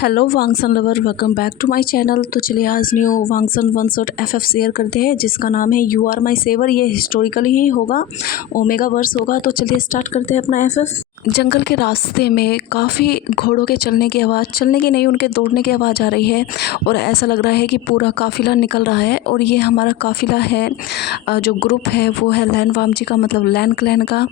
Hello Wangsan lover, welcome back to my channel. तो चलिए आज new Wangsan one shot FF share करते हैं जिसका नाम है यू आर माई सेवर। ये हिस्टोरिकली ही होगा, ओमेगा वर्स होगा। तो चलिए स्टार्ट करते हैं अपना एफएफ। जंगल के रास्ते में काफ़ी घोड़ों के चलने की आवाज़, चलने की नहीं उनके दौड़ने की आवाज़ आ रही है और ऐसा लग रहा है कि पूरा काफ़िला निकल रहा है। और ये हमारा काफ़िला है, जो ग्रुप है वो है लैन वामजी का, मतलब लैन क्लैन का।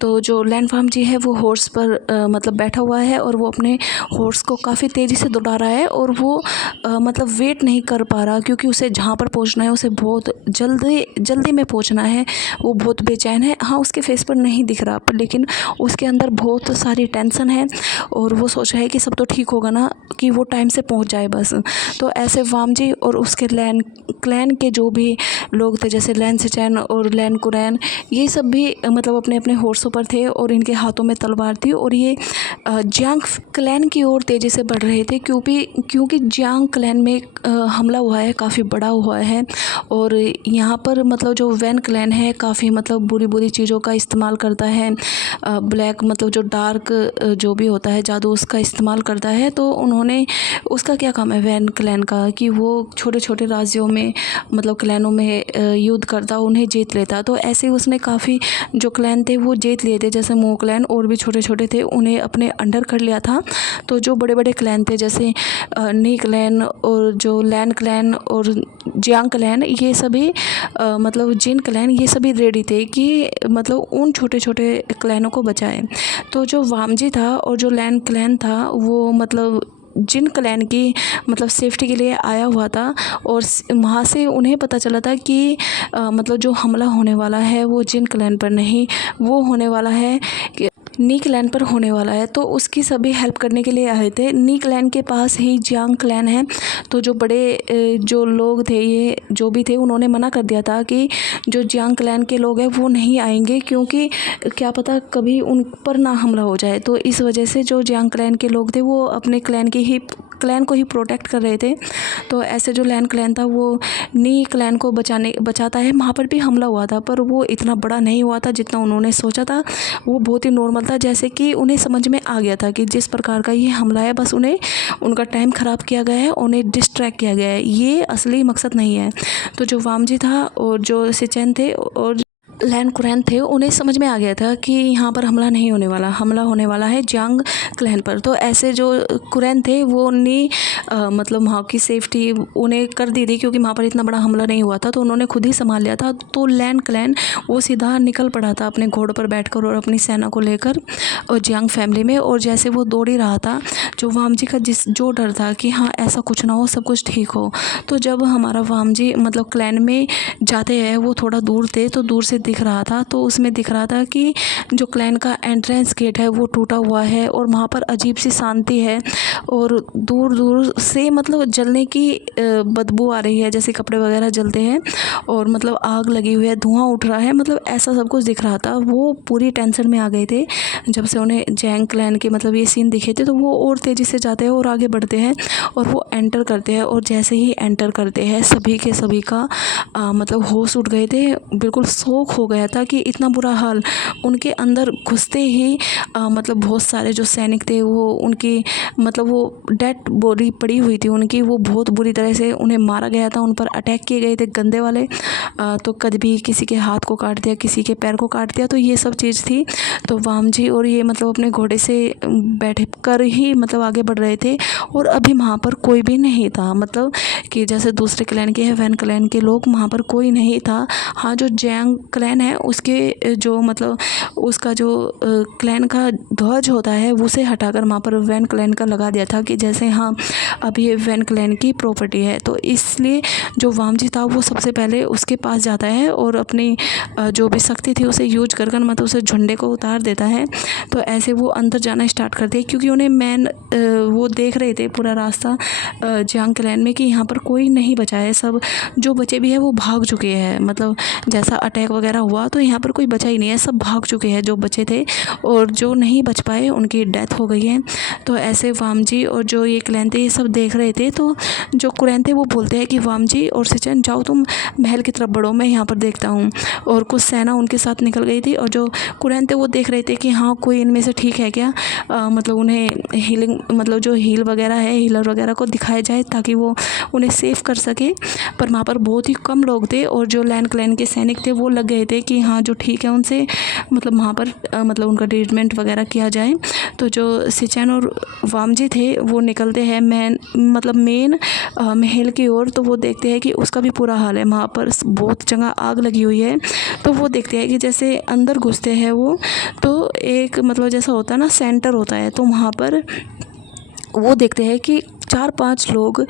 तो जो लैन वामजी है वो हॉर्स पर मतलब बैठा हुआ है और वो अपने हॉर्स को काफ़ी तेज़ी से दौड़ा रहा है और वो मतलब वेट नहीं कर पा रहा क्योंकि उसे जहाँ पर पहुँचना है उसे बहुत जल्दी जल्दी में पहुँचना है। वो बहुत बेचैन है। हाँ, उसके फेस पर नहीं दिख रहा पर लेकिन उसके अंदर बहुत सारी टेंशन है और वो सोच रहा है कि सब तो ठीक होगा ना, कि वो टाइम से पहुंच जाए बस। तो ऐसे वामजी और उसके लैन क्लैन के जो भी लोग थे, जैसे लैन सिचैन और लैन कुरैन, ये सब भी मतलब अपने अपने हॉर्सों पर थे और इनके हाथों में तलवार थी और ये जियांग क्लैन की ओर तेज़ी से बढ़ रहे थे क्योंकि जियांग क्लैन में हमला हुआ है, काफ़ी बड़ा हुआ है। और यहाँ पर मतलब जो वैन क्लैन है काफ़ी मतलब बुरी बुरी चीज़ों का इस्तेमाल करता है, ब्लैक मतलब जो डार्क जो भी होता है जादू, उसका इस्तेमाल करता है। तो उन्होंने, उसका क्या काम है वैन क्लैन का, कि वो छोटे छोटे राज्यों में मतलब क्लैनों में युद्ध करता, उन्हें जीत लेता। तो ऐसे उसने काफ़ी जो क्लैन थे वो जीत लिए थे, जैसे मो क्लैन और भी छोटे छोटे थे उन्हें अपने अंडर कर लिया था। तो जो बड़े बड़े क्लैन थे जैसे नी क्लैन और जो लैन क्लैन और जियांग क्लैन, ये सभी मतलब जिन क्लैन, ये सभी रेडी थे कि मतलब उन छोटे छोटे क्लैनों को बचाए। तो जो वामजी था और जो लैन क्लैन था वो मतलब जिन क्लैन की मतलब सेफ्टी के लिए आया हुआ था और वहाँ से उन्हें पता चला था कि मतलब जो हमला होने वाला है वो जिन क्लैन पर नहीं, वो होने वाला है कि नी क्लैन पर होने वाला है। तो उसकी सभी हेल्प करने के लिए आए थे। नी क्लैन के पास ही जियांग क्लैन है। तो जो बड़े जो लोग थे, ये जो भी थे, उन्होंने मना कर दिया था कि जो जियांग क्लैन के लोग हैं वो नहीं आएंगे क्योंकि क्या पता कभी उन पर ना हमला हो जाए। तो इस वजह से जो जियांग क्लैन के लोग थे वो अपने क्लैन को ही प्रोटेक्ट कर रहे थे। तो ऐसे जो लैन क्लैन था वो नी क्लैन को बचाता है। वहाँ पर भी हमला हुआ था पर वो इतना बड़ा नहीं हुआ था जितना उन्होंने सोचा था। वो बहुत ही नॉर्मल था, जैसे कि उन्हें समझ में आ गया था कि जिस प्रकार का ये हमला है बस उन्हें उनका टाइम ख़राब किया गया है, उन्हें डिस्ट्रैक्ट किया गया है, ये असली मकसद नहीं है। तो जो वामजी था और जो सिचैन थे और लैन कुरैन थे, उन्हें समझ में आ गया था कि यहाँ पर हमला नहीं होने वाला, हमला होने वाला है जियांग क्लैन पर। तो ऐसे जो कुरैन थे वो उन्हें मतलब वहाँ की सेफ्टी उन्हें कर दी थी क्योंकि वहाँ पर इतना बड़ा हमला नहीं हुआ था, तो उन्होंने खुद ही संभाल लिया था। तो लैन क्लैन वो सीधा निकल पड़ा था अपने घोड़े पर बैठकर और अपनी सेना को लेकर और जियांग फैमिली में। और जैसे वो दौड़ ही रहा था, जो वामजी का जो डर था कि हाँ ऐसा कुछ ना हो, सब कुछ ठीक हो। तो जब हमारा वामजी मतलब क्लैन में जाते हैं, वो थोड़ा दूर थे तो दूर से दिख रहा था, तो उसमें दिख रहा था कि जो क्लैन का एंट्रेंस गेट है वो टूटा हुआ है और वहाँ पर अजीब सी शांति है और दूर दूर से मतलब जलने की बदबू आ रही है, जैसे कपड़े वगैरह जलते हैं और मतलब आग लगी हुई है, धुआं उठ रहा है, मतलब ऐसा सब कुछ दिख रहा था। वो पूरी टेंशन में आ गए थे जब से उन्हें जियांग क्लैन के मतलब ये सीन दिखे थे। तो वो और तेज़ी से जाते हैं और आगे बढ़ते हैं और वो एंटर करते हैं। और जैसे ही एंटर करते हैं सभी के सभी का मतलब होश उठ गए थे, बिल्कुल शौक हो गया था कि इतना बुरा हाल। उनके अंदर घुसते ही मतलब बहुत सारे जो सैनिक थे वो उनकी मतलब वो डेड बॉडी पड़ी हुई थी उनकी, वो बहुत बुरी तरह से उन्हें मारा गया था, उन पर अटैक किए गए थे गंदे वाले। तो कभी किसी के हाथ को काट दिया, किसी के पैर को काट दिया, तो ये सब चीज़ थी। तो वामजी और ये मतलब अपने घोड़े से बैठ कर ही मतलब आगे बढ़ रहे थे और अभी वहाँ पर कोई भी नहीं था, मतलब कि जैसे दूसरे क्लैन के हैं वैन क्लैन के लोग, वहाँ पर कोई नहीं था। हाँ, जो जियांग क्लैन है उसके जो मतलब उसका जो क्लैन का ध्वज होता है उसे हटाकर वहाँ पर वैन क्लैन का लगा दिया था कि जैसे हाँ अब ये वैन क्लैन की प्रॉपर्टी है। तो इसलिए जो वामजी था वो सबसे पहले उसके पास जाता है और अपनी जो भी शक्ति थी उसे यूज कर मतलब उसे झंडे को उतार देता है। तो ऐसे वो अंदर जाना स्टार्ट करते हैं क्योंकि उन्हें वो देख रहे थे पूरा रास्ता जियांग क्लैन में कि यहाँ पर कोई नहीं बचा है, सब जो बचे भी है वो भाग चुके हैं, मतलब जैसा अटैक वगैरह वगैरह हुआ तो यहाँ पर कोई बचा ही नहीं है, सब भाग चुके हैं जो बचे थे, और जो नहीं बच पाए उनकी डेथ हो गई है। तो ऐसे वामजी और जो ये क्लैन थे ये सब देख रहे थे। तो जो कुरैन थे वो बोलते हैं कि वामजी और सिचेन जाओ तुम महल की तरफ बढ़ो, मैं यहाँ पर देखता हूँ। और कुछ सेना उनके साथ निकल गई थी, और जो कुरैन थे वो देख रहे थे कि हाँ कोई इनमें से ठीक है क्या, मतलब उन्हें हीलिंग मतलब जो हील वगैरह है, हीलर वगैरह को दिखाया जाए ताकि वो उन्हें सेव कर सके। पर वहाँ पर बहुत ही कम लोग थे, और जो लैन क्लैन के सैनिक थे वो लग गए थे कि हाँ जो ठीक है उनसे मतलब वहाँ पर मतलब उनका ट्रीटमेंट वगैरह किया जाए। तो जो सिचेन और वामजी थे वो निकलते हैं मेन महल की ओर। तो वो देखते हैं कि उसका भी पूरा हाल है, वहाँ पर बहुत जगह आग लगी हुई है। तो वो देखते हैं कि जैसे अंदर घुसते हैं वो, तो एक मतलब जैसा होता है ना सेंटर होता है, तो वहाँ पर वो देखते हैं कि 4-5 लोग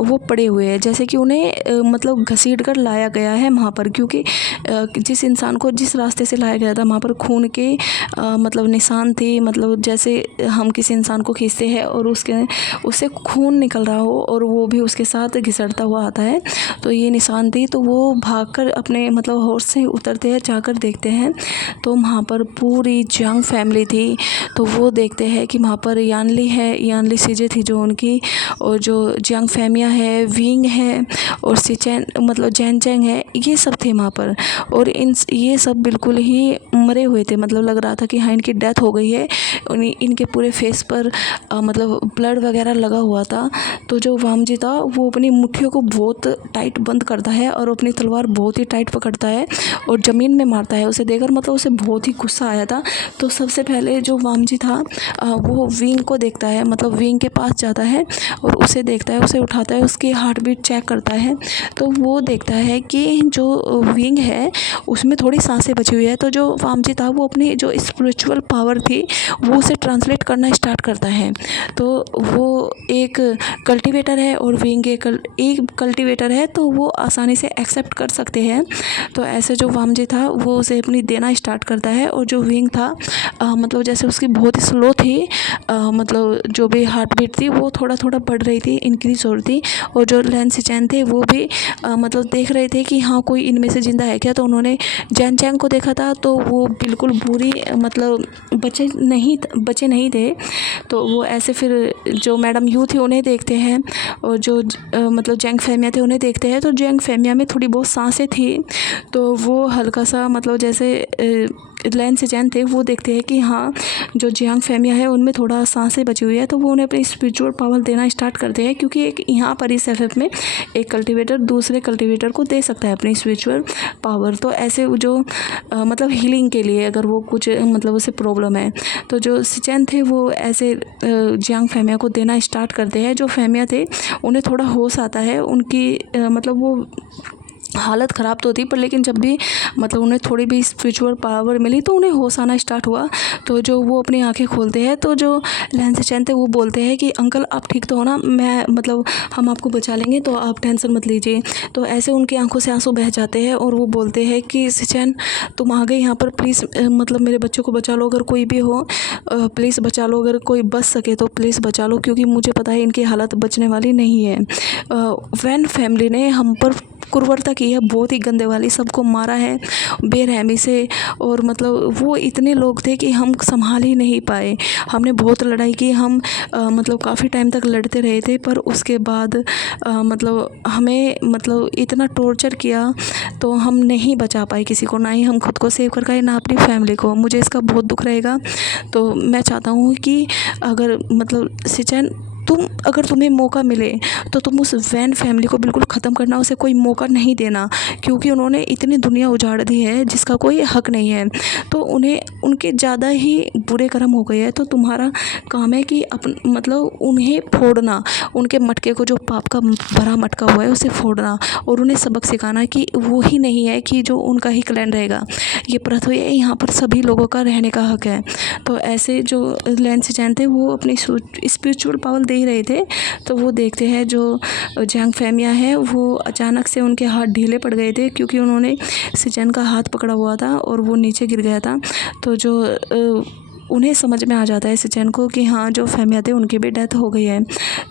वो पड़े हुए हैं, जैसे कि उन्हें मतलब घसीट कर लाया गया है वहाँ पर, क्योंकि जिस इंसान को जिस रास्ते से लाया गया था वहाँ पर खून के मतलब निशान थे, मतलब जैसे हम किसी इंसान को खींचते हैं और उससे खून निकल रहा हो और वो भी उसके साथ घिसटता हुआ आता है, तो ये निशान थी। तो वो भागकर अपने मतलब हॉर्स से उतरते हैं, जाकर देखते हैं तो वहाँ पर पूरी जियांग फैमिली थी। तो वो देखते हैं कि वहाँ पर यानली है, यानली सीजे थी जो उनकी, और जो जियांग फैमिया है, विंग है, और सिचेन मतलब जैनचैंग है, ये सब थे वहाँ पर। और ये सब बिल्कुल ही मरे हुए थे, मतलब लग रहा था कि हाँ इनकी डेथ हो गई है। इनके पूरे फेस पर मतलब ब्लड वगैरह लगा हुआ था। तो जो वामजी था वो अपनी मुट्ठियों को बहुत टाइट बंद करता है और अपनी तलवार बहुत ही टाइट पकड़ता है और ज़मीन में मारता है। उसे देखकर मतलब उसे बहुत ही गुस्सा आया था। तो सबसे पहले जो वामजी था वो विंग को देखता है, मतलब विंग के पास जाता है और उसे देखता है, उसे उठाता है, उसकी हार्ट बीट चेक करता है। तो वो देखता है कि जो विंग है उसमें थोड़ी सांसें बची हुई है। तो जो वामजी था वो अपनी जो स्पिरिचुअल पावर थी वो उसे ट्रांसलेट करना स्टार्ट करता है। तो वो एक कल्टीवेटर है और विंग एक कल्टीवेटर है, तो वो आसानी से एक्सेप्ट कर सकते हैं। तो ऐसे जो वामजी था वो उसे अपनी देना स्टार्ट करता है, और जो विंग था मतलब जैसे उसकी बहुत ही स्लो थी, मतलब जो भी हार्ट बीट थी वो थोड़ा थोड़ा बढ़ रही थी, इंक्रीज हो रही थी। और जो लैन सिचेन थे वो भी मतलब देख रहे थे कि हाँ कोई इनमें से ज़िंदा है क्या। तो उन्होंने जैनचैंग को देखा था, तो वो बिल्कुल बुरी मतलब बचे नहीं थे। तो वो ऐसे फिर जो मैडम यू थी उन्हें देखते हैं, और जो मतलब जैंग फैमिया थे उन्हें देखते हैं। तो जैंग फैमिया में थोड़ी बहुत सांसें थी, तो वो हल्का सा मतलब जैसे लैन सिचेन थे वो देखते हैं कि हाँ जो जियांग फैमिया है उनमें थोड़ा सांसें बची हुई है। तो वो उन्हें अपनी स्पिरिचुअल पावर देना स्टार्ट करते हैं, क्योंकि एक यहाँ पर इस एफएफ में एक कल्टीवेटर दूसरे कल्टीवेटर को दे सकता है अपनी स्पिरिचुअल पावर। तो ऐसे जो मतलब हीलिंग के लिए अगर वो कुछ मतलब उसे प्रॉब्लम है, तो जो सिचेन थे वो ऐसे जियांग फैमिया को देना स्टार्ट करते हैं। जो फैमिया थे उन्हें थोड़ा होश आता है, उनकी मतलब वो हालत ख़राब तो थी, पर लेकिन जब भी मतलब उन्हें थोड़ी भी स्पिरिचुअल पावर मिली तो उन्हें होश आना स्टार्ट हुआ। तो जो वो अपनी आंखें खोलते हैं, तो जो लैन सिचेन थे वो बोलते हैं कि अंकल आप ठीक तो हो ना, मैं मतलब हम आपको बचा लेंगे, तो आप टेंशन मत लीजिए। तो ऐसे उनकी आंखों से आंसू बह जाते हैं और वो बोलते हैं कि सिचेन तुम आ गए यहाँ पर, प्लीज़ मतलब मेरे बच्चों को बचा लो, अगर कोई भी हो प्लीज़ बचा लो, अगर कोई बच सके तो प्लीज़ बचा लो, क्योंकि मुझे पता है इनकी हालत बचने वाली नहीं है। वैन फैमिली ने हम पर क्रूरता की है, बहुत ही गंदे वाली, सबको मारा है बेरहमी से। और मतलब वो इतने लोग थे कि हम संभाल ही नहीं पाए। हमने बहुत लड़ाई की, हम मतलब काफ़ी टाइम तक लड़ते रहे थे, पर उसके बाद मतलब हमें मतलब इतना टॉर्चर किया तो हम नहीं बचा पाए किसी को, ना ही हम खुद को सेव कर पाए ना अपनी फैमिली को। मुझे इसका बहुत दुख रहेगा। तो मैं चाहता हूँ कि अगर मतलब सिचेन अगर तुम्हें मौका मिले तो तुम उस वैन फैमिली को बिल्कुल ख़त्म करना, उसे कोई मौका नहीं देना, क्योंकि उन्होंने इतनी दुनिया उजाड़ दी है जिसका कोई हक नहीं है। तो उन्हें उनके ज़्यादा ही बुरे कर्म हो गए हैं। तो तुम्हारा काम है कि मतलब उन्हें फोड़ना, उनके मटके को जो पाप का भरा मटका हुआ है उसे फोड़ना, और उन्हें सबक सिखाना कि वो ही नहीं है कि जो उनका ही क्लैन रहेगा। ये पृथ्वी है, यहाँ पर सभी लोगों का रहने का हक है। तो ऐसे जो लैन सिचेन थे वो अपनी स्पिरिचुअल पावर दे ही रहे थे। तो वो देखते हैं जो जियांग फैमिया है वो अचानक से उनके हाथ ढीले पड़ गए थे, क्योंकि उन्होंने सिचेन का हाथ पकड़ा हुआ था और वो नीचे गिर गया था। तो जो उन्हें समझ में आ जाता है सिचेन को कि हाँ जो फेमिया थे उनकी भी डेथ हो गई है।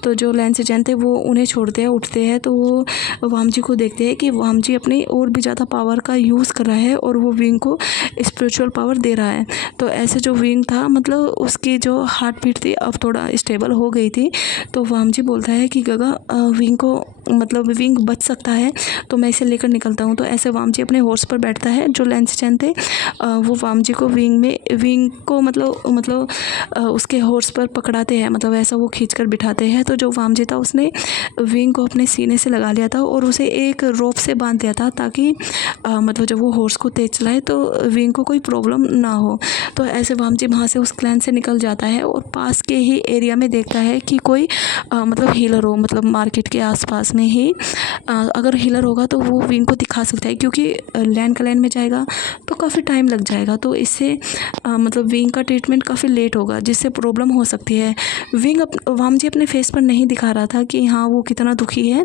तो जो लैन सिचेन थे वो उन्हें छोड़ते हैं, उठते हैं, तो वो वामजी को देखते हैं कि वामजी अपनी और भी ज़्यादा पावर का यूज़ कर रहा है और वो विंग को स्पिरिचुअल पावर दे रहा है। तो ऐसे जो विंग था मतलब उसकी जो हार्ट बीट थी अब थोड़ा स्टेबल हो गई थी। तो वामजी बोलता है कि गगा विंग को मतलब विंग बच सकता है तो मैं इसे लेकर निकलता हूँ। तो ऐसे वामजी अपने हॉर्स पर बैठता है। जो लैन सिचेन थे वो वामजी को विंग को मतलब उसके हॉर्स पर पकड़ाते हैं, मतलब ऐसा वो खींचकर बिठाते हैं। तो जो वामजी था उसने विंग को अपने सीने से लगा लिया था और उसे एक रोप से बांध दिया था ताकि मतलब जब वो हॉर्स को तेज चलाए तो विंग को कोई प्रॉब्लम ना हो। तो ऐसे वामजी वहाँ से उस क्लैन से निकल जाता है और पास के ही एरिया में देखता है कि कोई मतलब हीलर हो, मतलब मार्केट के आसपास में ही अगर हीलर होगा तो वो विंग को दिखा सकता है, क्योंकि लैंड का लैंड में जाएगा तो काफ़ी टाइम लग जाएगा। तो इससे मतलब विंग का ट्रीटमेंट काफ़ी लेट होगा जिससे प्रॉब्लम हो सकती है। वामजी अपने फेस पर नहीं दिखा रहा था कि हाँ वो कितना दुखी है।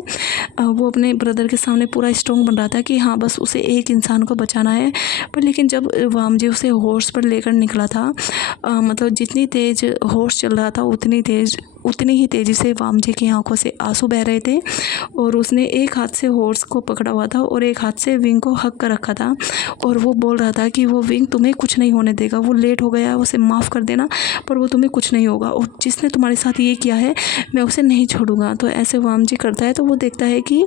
वो अपने ब्रदर के सामने पूरा स्ट्रॉन्ग बन रहा था कि हाँ बस उसे एक इंसान को बचाना है। पर लेकिन जब वामजी उसे हॉर्स पर लेकर निकला था मतलब जितनी तेज़ हॉर्स चल रहा था उतनी ही तेज़ी से वामजी की आंखों से आंसू बह रहे थे और उसने एक हाथ से हॉर्स को पकड़ा हुआ था और एक हाथ से विंग को हक कर रखा था और वो बोल रहा था कि वो विंग तुम्हें कुछ नहीं होने देगा, वो लेट हो गया है, उसे माफ़ कर देना, पर वो तुम्हें कुछ नहीं होगा और जिसने तुम्हारे साथ ये किया है मैं उसे नहीं छोड़ूंगा। तो ऐसे वामजी करता है तो वो देखता है कि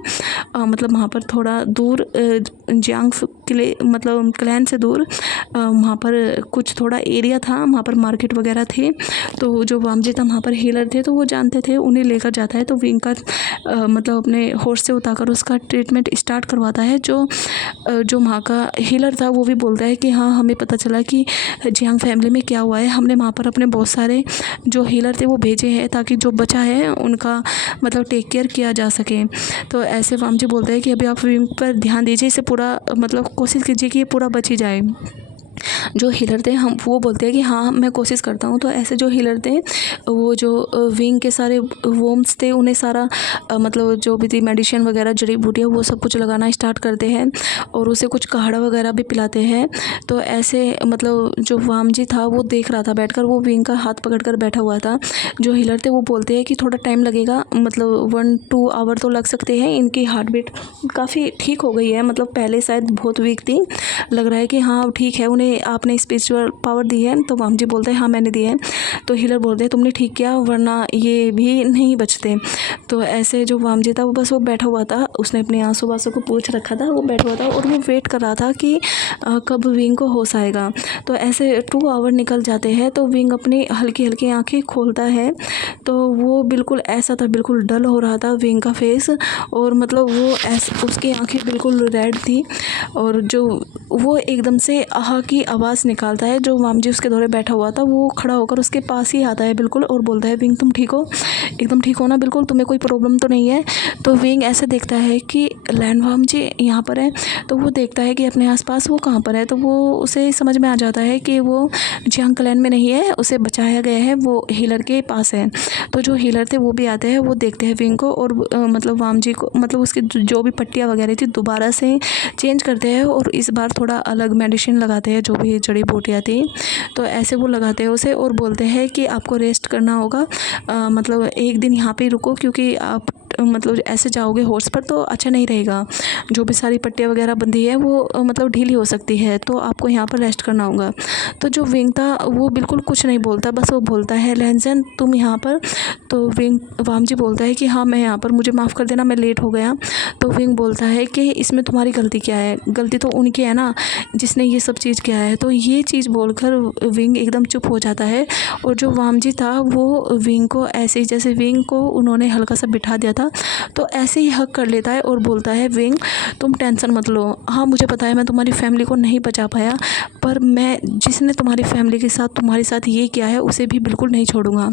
मतलब वहाँ पर थोड़ा दूर जियांग किले मतलब क्लैन से दूर वहाँ पर कुछ थोड़ा एरिया था, वहाँ पर मार्केट वगैरह थे। तो जो वामजी था वहाँ पर हीलर थे तो वो जानते थे, उन्हें लेकर जाता है। तो विंग का मतलब अपने हॉर्स से उतारकर उसका ट्रीटमेंट स्टार्ट करवाता है। जो वहाँ का हीलर था वो भी बोलता है कि हाँ हमें पता चला कि जियांग फैमिली में क्या हुआ है, हमने वहाँ पर अपने बहुत सारे जो हीलर थे वो भेजे हैं ताकि जो बचा है उनका मतलब टेक केयर किया जा सके। तो ऐसे वामजी बोलते हैं कि अभी आप विंग पर ध्यान दीजिए, इसे पूरा मतलब कोशिश कीजिए कि ये पूरा बच ही जाए। जो हीलर थे हम वो बोलते हैं कि हाँ मैं कोशिश करता हूँ। तो ऐसे जो हीलर थे वो जो विंग के सारे वोम्स थे उन्हें सारा मतलब जो भी थी मेडिसिन वगैरह जड़ी बूटियाँ वो सब कुछ लगाना स्टार्ट करते हैं और उसे कुछ काढ़ा वगैरह भी पिलाते हैं। तो ऐसे मतलब जो वामजी था वो देख रहा था बैठकर, वो विंग का हाथ पकड़कर बैठा हुआ था। जो हीलर थे वो बोलते हैं कि थोड़ा टाइम लगेगा, मतलब 1-2 आवर तो लग सकते हैं, इनकी हार्ट बीट काफ़ी ठीक हो गई है, मतलब पहले शायद बहुत वीक थी, लग रहा है कि हाँ ठीक है, उन्हें आपने स्पिरिचुअल पावर दी है। तो वामजी बोलते हैं हाँ मैंने दी है। तो हीलर बोलते हैं तुमने ठीक किया वरना ये भी नहीं बचते। तो ऐसे जो वामजी था वो बस वो बैठा हुआ था, उसने अपने आंसू वासू को पूछ रखा था, वो बैठा हुआ था और वो वेट कर रहा था कि कब विंग को होश आएगा। तो ऐसे 2 आवर निकल जाते हैं तो विंग अपनी हल्की हल्की आँखें खोलता है। तो वो बिल्कुल ऐसा था, बिल्कुल डल हो रहा था विंग का फेस और मतलब वो उसकी आँखें बिल्कुल रेड थी और जो वो एकदम से आहा की आवाज़ निकालता है। जो वामजी उसके दौरे बैठा हुआ था वो खड़ा होकर उसके पास ही आता है बिल्कुल और बोलता है विंग तुम ठीक हो, एकदम ठीक हो ना, बिल्कुल तुम्हें कोई प्रॉब्लम तो नहीं है। तो विंग ऐसे देखता है कि लैंड वामजी यहाँ पर है, तो वो देखता है कि अपने आसपास वो कहाँ पर है। तो वो उसे समझ में आ जाता है कि वो जियांग क्लैन में नहीं है, उसे बचाया गया है, वो हीलर के पास है। तो जो हीलर थे वो भी आते हैं, वो देखते हैं विंग को और मतलब वामजी को मतलब उसकी जो भी पट्टियाँ वगैरह थी दोबारा से चेंज करते हैं और इस बार थोड़ा अलग मेडिसिन लगाते हैं जो भी जड़ी बूटियाँ थी। तो ऐसे वो लगाते हैं उसे और बोलते हैं कि आपको रेस्ट करना होगा, मतलब एक दिन यहाँ पे रुको क्योंकि आप मतलब ऐसे जाओगे हॉर्स पर तो अच्छा नहीं रहेगा, जो भी सारी पट्टियाँ वगैरह बंधी है वो मतलब ढीली हो सकती है, तो आपको यहाँ पर रेस्ट करना होगा। तो जो विंग था वो बिल्कुल कुछ नहीं बोलता, बस वो बोलता है लैंसन तुम यहाँ पर। तो विंग वामजी बोलता है कि हाँ मैं यहाँ पर, मुझे माफ़ कर देना मैं लेट हो गया। तो विंग बोलता है कि इसमें तुम्हारी गलती क्या है, गलती तो उनकी है ना जिसने ये सब चीज़ किया है। तो ये चीज़ बोलकर विंग एकदम चुप हो जाता है और जो वामजी था वो विंग को ऐसे ही जैसे विंग को उन्होंने हल्का सा बिठा दिया था तो ऐसे ही हक कर लेता है और बोलता है विंग तुम टेंशन मत लो, हाँ मुझे पता है मैं तुम्हारी फैमिली को नहीं बचा पाया, पर मैं जिसने तुम्हारी फैमिली के साथ तुम्हारे साथ ये किया है उसे भी बिल्कुल नहीं छोड़ूंगा।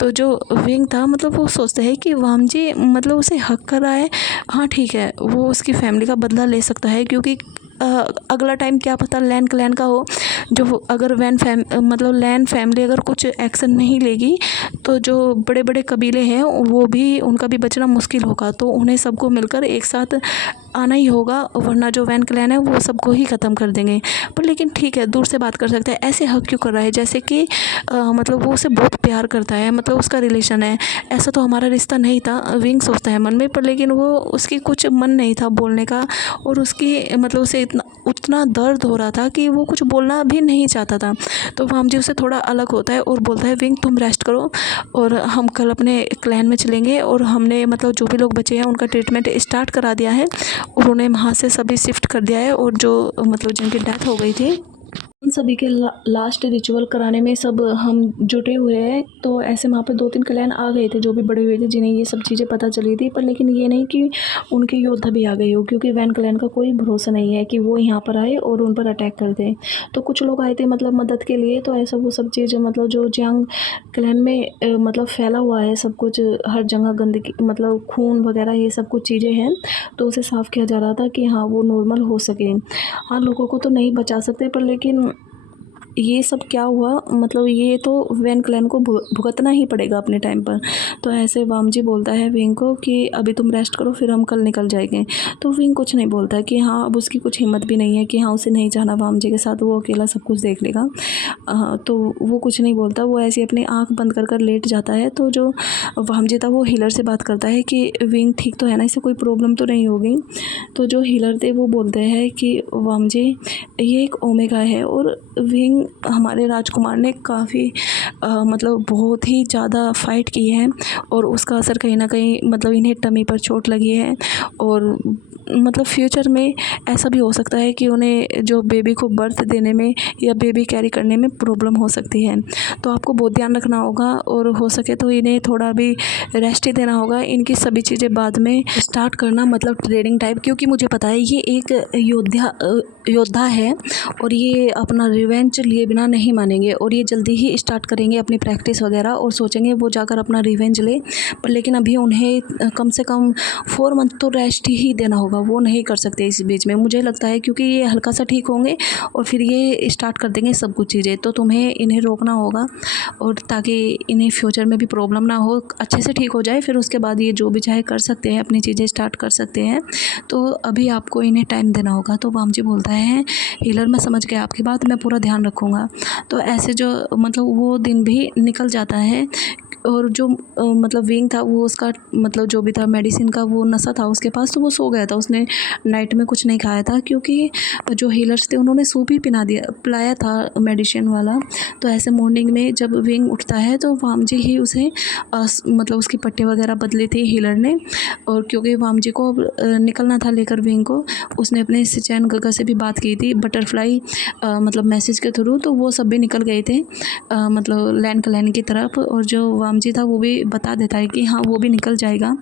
तो जो विंग था मतलब वो सोचता है कि वामजी मतलब उसे हक कर रहा है, हाँ ठीक है वो उसकी फैमिली का बदला ले सकता है क्योंकि अगला टाइम क्या पता लैन क्लैन का हो, जो अगर मतलब लैन फैमिली अगर कुछ एक्शन नहीं लेगी तो जो बड़े बड़े कबीले हैं वो भी, उनका भी बचना मुश्किल होगा। तो उन्हें सबको मिलकर एक साथ आना ही होगा, वरना जो वैन क्लैन है वो सबको ही ख़त्म कर देंगे। पर लेकिन ठीक है, दूर से बात कर सकते हैं। ऐसे हक क्यों कर रहा है जैसे कि मतलब वो उसे बहुत प्यार करता है, मतलब उसका रिलेशन है। ऐसा तो हमारा रिश्ता नहीं था, विंग सोचता है मन में। पर लेकिन वो उसकी कुछ मन नहीं था बोलने का, और उसकी मतलब उसे इतना उतना दर्द हो रहा था कि वो कुछ बोलना भी नहीं चाहता था। तो वामजी उससे थोड़ा अलग होता है और बोलता है, विंग तुम रेस्ट करो और हम कल अपने क्लैन में चलेंगे। और हमने मतलब जो भी लोग बचे हैं उनका ट्रीटमेंट स्टार्ट करा दिया है और उन्हें वहाँ से सभी शिफ्ट कर दिया है। और जो मतलब जिनकी डेथ हो गई थी उन सभी के लास्ट रिचुअल कराने में सब हम जुटे हुए हैं। तो ऐसे वहाँ पे 2-3 क्लैन आ गए थे जो भी बड़े हुए थे, जिन्हें ये सब चीज़ें पता चली थी। पर लेकिन ये नहीं कि उनके योद्धा भी आ गए हो, क्योंकि वैन क्लैन का कोई भरोसा नहीं है कि वो यहाँ पर आए और उन पर अटैक कर दे। तो कुछ लोग आए थे मतलब मदद के लिए। तो ऐसा वो सब चीज़ें मतलब जो जियांग क्लैन में मतलब फैला हुआ है सब कुछ, हर जगह गंदगी मतलब खून वगैरह ये सब कुछ चीज़ें हैं, तो उसे साफ़ किया जा रहा था कि हाँ वो नॉर्मल हो सके। हाँ, लोगों को तो नहीं बचा सकते, पर लेकिन ये सब क्या हुआ, मतलब ये तो वैन क्लैन को भुगतना ही पड़ेगा अपने टाइम पर। तो ऐसे वामजी बोलता है विंग को कि अभी तुम रेस्ट करो, फिर हम कल निकल जाएंगे। तो विंग कुछ नहीं बोलता है कि हाँ, अब उसकी कुछ हिम्मत भी नहीं है कि हाँ उसे नहीं जाना वामजी के साथ, वो अकेला सब कुछ देख लेगा। तो वो कुछ नहीं बोलता, वो ऐसे अपनी आँख बंद कर कर लेट जाता है। तो जो वामजी था वो हीलर से बात करता है कि विंग ठीक तो है ना, इसे कोई प्रॉब्लम तो नहीं होगी। तो जो हीलर थे वो बोलते हैं कि वामजी ये एक ओमेगा है और विंग हमारे राजकुमार ने काफ़ी मतलब बहुत ही ज़्यादा फाइट की है और उसका असर कहीं ना कहीं मतलब इन्हें टमी पर चोट लगी है। और मतलब फ्यूचर में ऐसा भी हो सकता है कि उन्हें जो बेबी को बर्थ देने में या बेबी कैरी करने में प्रॉब्लम हो सकती है। तो आपको बहुत ध्यान रखना होगा और हो सके तो इन्हें थोड़ा भी रेस्ट ही देना होगा। इनकी सभी चीज़ें बाद में स्टार्ट करना, मतलब ट्रेनिंग टाइप, क्योंकि मुझे पता है ये एक योद्धा है और ये अपना रिवेंज लिए बिना नहीं मानेंगे। और ये जल्दी ही स्टार्ट करेंगे अपनी प्रैक्टिस वगैरह और सोचेंगे वो जाकर अपना रिवेंज ले। पर लेकिन अभी उन्हें कम से कम 4 मंथ तो रेस्ट ही देना होगा, वो नहीं कर सकते इस बीच में, मुझे लगता है, क्योंकि ये हल्का सा ठीक होंगे और फिर ये स्टार्ट कर देंगे सब कुछ चीज़ें। तो तुम्हें इन्हें रोकना होगा और ताकि इन्हें फ्यूचर में भी प्रॉब्लम ना हो, अच्छे से ठीक हो जाए, फिर उसके बाद ये जो भी चाहे कर सकते हैं, अपनी चीज़ें स्टार्ट कर सकते हैं। तो अभी आपको इन्हें टाइम देना होगा। तो वामजी बोलता है, हीलर मैं समझ गया आपकी बात, मैं पूरा ध्यान रखूँगा। तो ऐसे जो मतलब वो दिन भी निकल जाता है और जो मतलब विंग था वो उसका मतलब जो भी था मेडिसिन का वो नशा था उसके पास, तो वो सो गया था। उसने नाइट में कुछ नहीं खाया था क्योंकि जो हीलर्स थे उन्होंने सूप ही पिलाया था मेडिसिन वाला। तो ऐसे मॉर्निंग में जब विंग उठता है तो वामजी ही उसे मतलब उसकी पट्टी वगैरह बदली थी हीलर ने। और क्योंकि वामजी को निकलना था लेकर विंग को, उसने अपने सिचैन गगा से भी बात की थी बटरफ्लाई मतलब मैसेज के थ्रू। तो वो सब भी निकल गए थे मतलब लैंड क्लैन की तरफ। और जो वामजी था वो भी बता देता है कि हाँ वो भी निकल जाएगा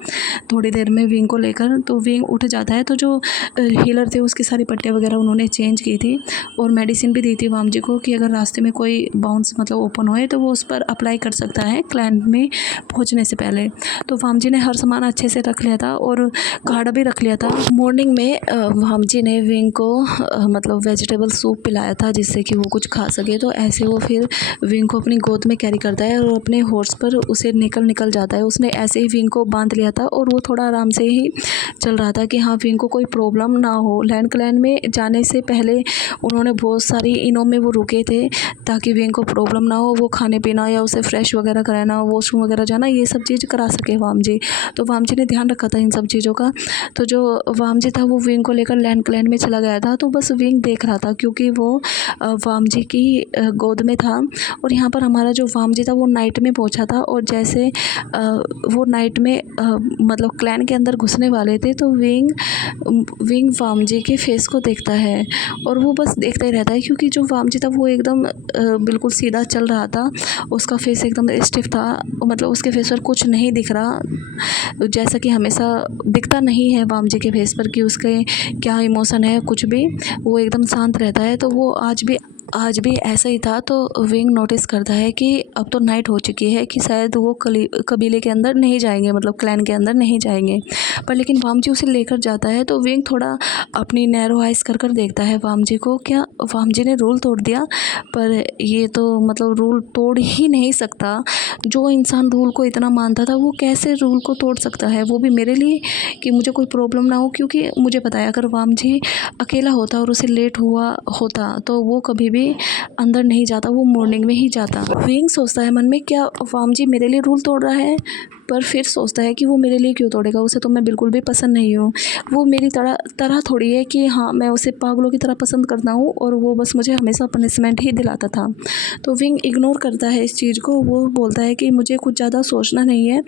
थोड़ी देर में विंग को लेकर। तो विंग उठ जाता है। तो जो हीलर थे उसकी सारी पट्टियाँ वगैरह उन्होंने चेंज की थी और मेडिसिन भी दी थी वामजी को कि अगर रास्ते में कोई बाउंस मतलब ओपन होए तो वो उस पर अप्लाई कर सकता है क्लैन में पहुँचने से पहले। तो वामजी ने हर सामान अच्छे से रख लिया था और काढ़ा भी रख लिया था। मॉर्निंग में वामजी ने विंग को मतलब वेजिटेबल सूप पिलाया था जिससे कि वो कुछ खा सके। तो ऐसे वो फिर विंग को अपनी गोद में कैरी करता है और अपने हॉर्स पर उसे निकल जाता है। उसने ऐसे ही विंग को बांध लिया था और वो थोड़ा आराम से ही चल रहा था कि हाँ विंग को कोई प्रॉब्लम ना हो। लैंड क्लैन में जाने से पहले उन्होंने बहुत सारी इनों में वो रुके थे ताकि विंग को प्रॉब्लम ना हो, वो खाने पीना या उसे फ्रेश वगैरह कराना, वॉशरूम वगैरह जाना, ये सब चीज़ करा सके वामजी। तो वामजी ने ध्यान रखा था इन सब चीज़ों का। तो जो वामजी था वो विंग को लेकर लैंड क्लैन में चला गया था। तो बस विंग देख रहा था क्योंकि वो वामजी की गोद में था। और यहाँ पर हमारा जो वामजी था वो नाइट में पहुँचा था और जैसे वो नाइट में मतलब क्लैन के अंदर घुसने वाले थे तो विंग वामजी के फेस को देखता है और वो बस देखता ही रहता है क्योंकि जो वामजी था वो एकदम बिल्कुल सीधा चल रहा था, उसका फेस एकदम स्टिफ था, मतलब उसके फेस पर कुछ नहीं दिख रहा जैसा कि हमेशा दिखता नहीं है वामजी के फेस पर कि उसके क्या इमोशन है, कुछ भी, वो एकदम शांत रहता है। तो वो आज भी आज भी ऐसा ही था। तो विंग नोटिस करता है कि अब तो नाइट हो चुकी है, कि शायद वो कबीले के अंदर नहीं जाएंगे, मतलब क्लैन के अंदर नहीं जाएंगे। पर लेकिन वामजी उसे लेकर जाता है। तो विंग थोड़ा अपनी नैरो आइज कर देखता है वामजी को, क्या वामजी ने रूल तोड़ दिया। पर ये तो मतलब रूल तोड़ ही नहीं सकता। जो इंसान रूल को इतना मानता था वो कैसे रूल को तोड़ सकता है, वो भी मेरे लिए, कि मुझे कोई प्रॉब्लम ना हो। क्योंकि मुझे पता है अगर वामजी अकेला होता और उसे लेट हुआ होता तो वो कभी भी अंदर नहीं जाता, वो मॉर्निंग में ही जाता। विंग सोचता है मन में, क्या वामजी मेरे लिए रूल तोड़ रहा है। पर फिर सोचता है कि वो मेरे लिए क्यों तोड़ेगा, उसे तो मैं बिल्कुल भी पसंद नहीं हूँ। वो मेरी तरह थोड़ी है कि हाँ मैं उसे पागलों की तरह पसंद करता हूँ और वो बस मुझे हमेशा पनिशमेंट ही दिलाता था। तो विंग इग्नोर करता है इस चीज़ को। वो बोलता है कि मुझे कुछ ज़्यादा सोचना नहीं है,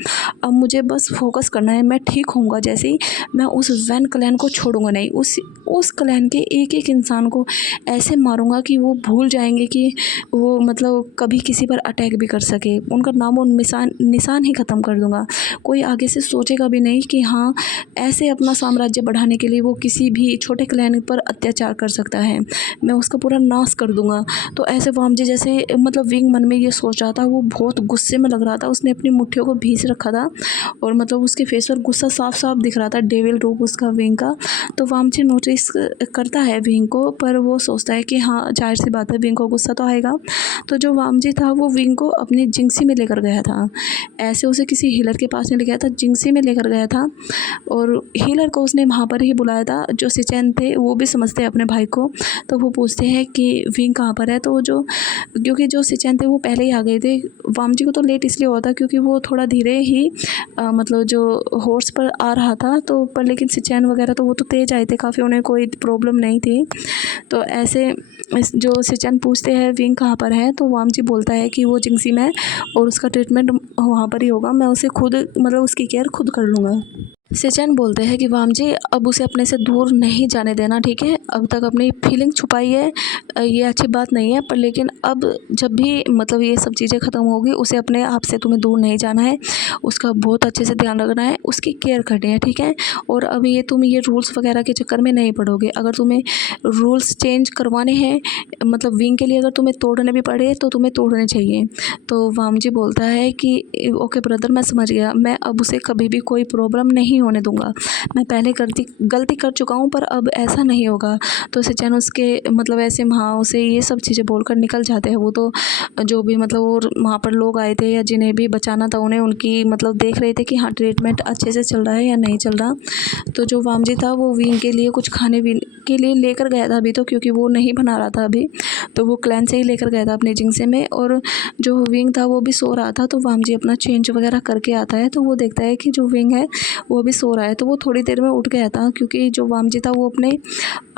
अब मुझे बस फोकस करना है। मैं ठीक होऊंगा जैसे ही मैं उस वैन क्लैन को छोड़ूंगा नहीं, उस क्लैन के एक एक इंसान को ऐसे मारूंगा कि वो भूल जाएंगे कि वो मतलब कभी किसी पर अटैक भी कर सके। उनका नामो निशान ही ख़त्म कर दूंगा। कोई आगे से सोचेगा भी नहीं कि हाँ ऐसे अपना साम्राज्य बढ़ाने के लिए वो किसी भी छोटे क्लैन पर अत्याचार कर सकता है। मैं उसका पूरा नाश कर दूंगा। तो ऐसे वामजी जैसे मतलब विंग मन में ये सोच रहा था, वो बहुत गुस्से में लग रहा था। उसने अपनी मुट्ठियों को भींच रखा था और मतलब उसके फेस पर गुस्सा साफ साफ दिख रहा था, डेविल रूप उसका विंग का। तो वामजी नोटिस करता है विंग को, पर वो सोचता है कि हाँ जाहिर सी बात है विंग को गुस्सा तो आएगा। तो जो वामजी था वो विंग को अपनी जिंक्सी में लेकर गया था। ऐसे उसे किसी हीलर के पास नहीं ले गया था, जिंक्सी में लेकर गया था। और हीलर को उसने वहाँ पर ही बुलाया था। जो सिचेन थे वो भी समझते हैं अपने भाई को। तो वो पूछते हैं कि विंग कहाँ पर है। तो क्योंकि जो सिचेन थे वो पहले ही आ गए थे। वामजी को तो लेट इसलिए हुआ था क्योंकि वो थोड़ा धीरे ही मतलब जो हॉर्स पर आ रहा था। तो पर लेकिन सिचेन वगैरह तो वो तो तेज़ आए थे काफ़ी, उन्हें कोई प्रॉब्लम नहीं थी। तो ऐसे जो सिचेन पूछते हैं विंग कहाँ पर है, तो वामजी बोलता है कि वो जिंक्सी में है और उसका ट्रीटमेंट वहाँ पर ही होगा, मैं उसे खुद मतलब उसकी केयर खुद कर लूँगा। सिचेन बोलते हैं कि वामजी अब उसे अपने से दूर नहीं जाने देना, ठीक है। अब तक अपनी फीलिंग छुपाई है, ये अच्छी बात नहीं है। पर लेकिन अब जब भी मतलब ये सब चीज़ें ख़त्म होगी उसे अपने आप से तुम्हें दूर नहीं जाना है, उसका बहुत अच्छे से ध्यान रखना है, उसकी केयर करनी है, ठीक है। और अब ये तुम ये रूल्स वगैरह के चक्कर में नहीं पड़ोगे। अगर तुम्हें रूल्स चेंज करवाने हैं मतलब विंग के लिए, अगर तुम्हें तोड़ने भी पड़े तो तुम्हें तोड़ने चाहिए। तो वामजी बोलता है कि ओके ब्रदर मैं समझ गया, मैं अब उसे कभी भी कोई प्रॉब्लम नहीं होने दूंगा। मैं पहले गलती कर चुका हूँ पर अब ऐसा नहीं होगा। तो सिचेन उसके मतलब ऐसे हाँ उसे ये सब चीज़ें बोलकर निकल जाते हैं। वो तो जो भी मतलब और वहाँ पर लोग आए थे या जिन्हें भी बचाना था उन्हें उनकी मतलब देख रहे थे कि हाँ ट्रीटमेंट अच्छे से चल रहा है या नहीं चल रहा। तो जो वामजी था वो विंग के लिए कुछ खाने के लिए लेकर गया था अभी, तो क्योंकि वो नहीं बना रहा था अभी, तो वो क्लैन से ही लेकर गया था अपने जिंक्से में। और जो विंग था वो भी सो रहा था। तो वामजी अपना चेंज वगैरह करके आता है तो वो देखता है कि जो विंग है वो भी सो रहा है। तो वो थोड़ी देर में उठ गया था क्योंकि जो वामजी था वो अपने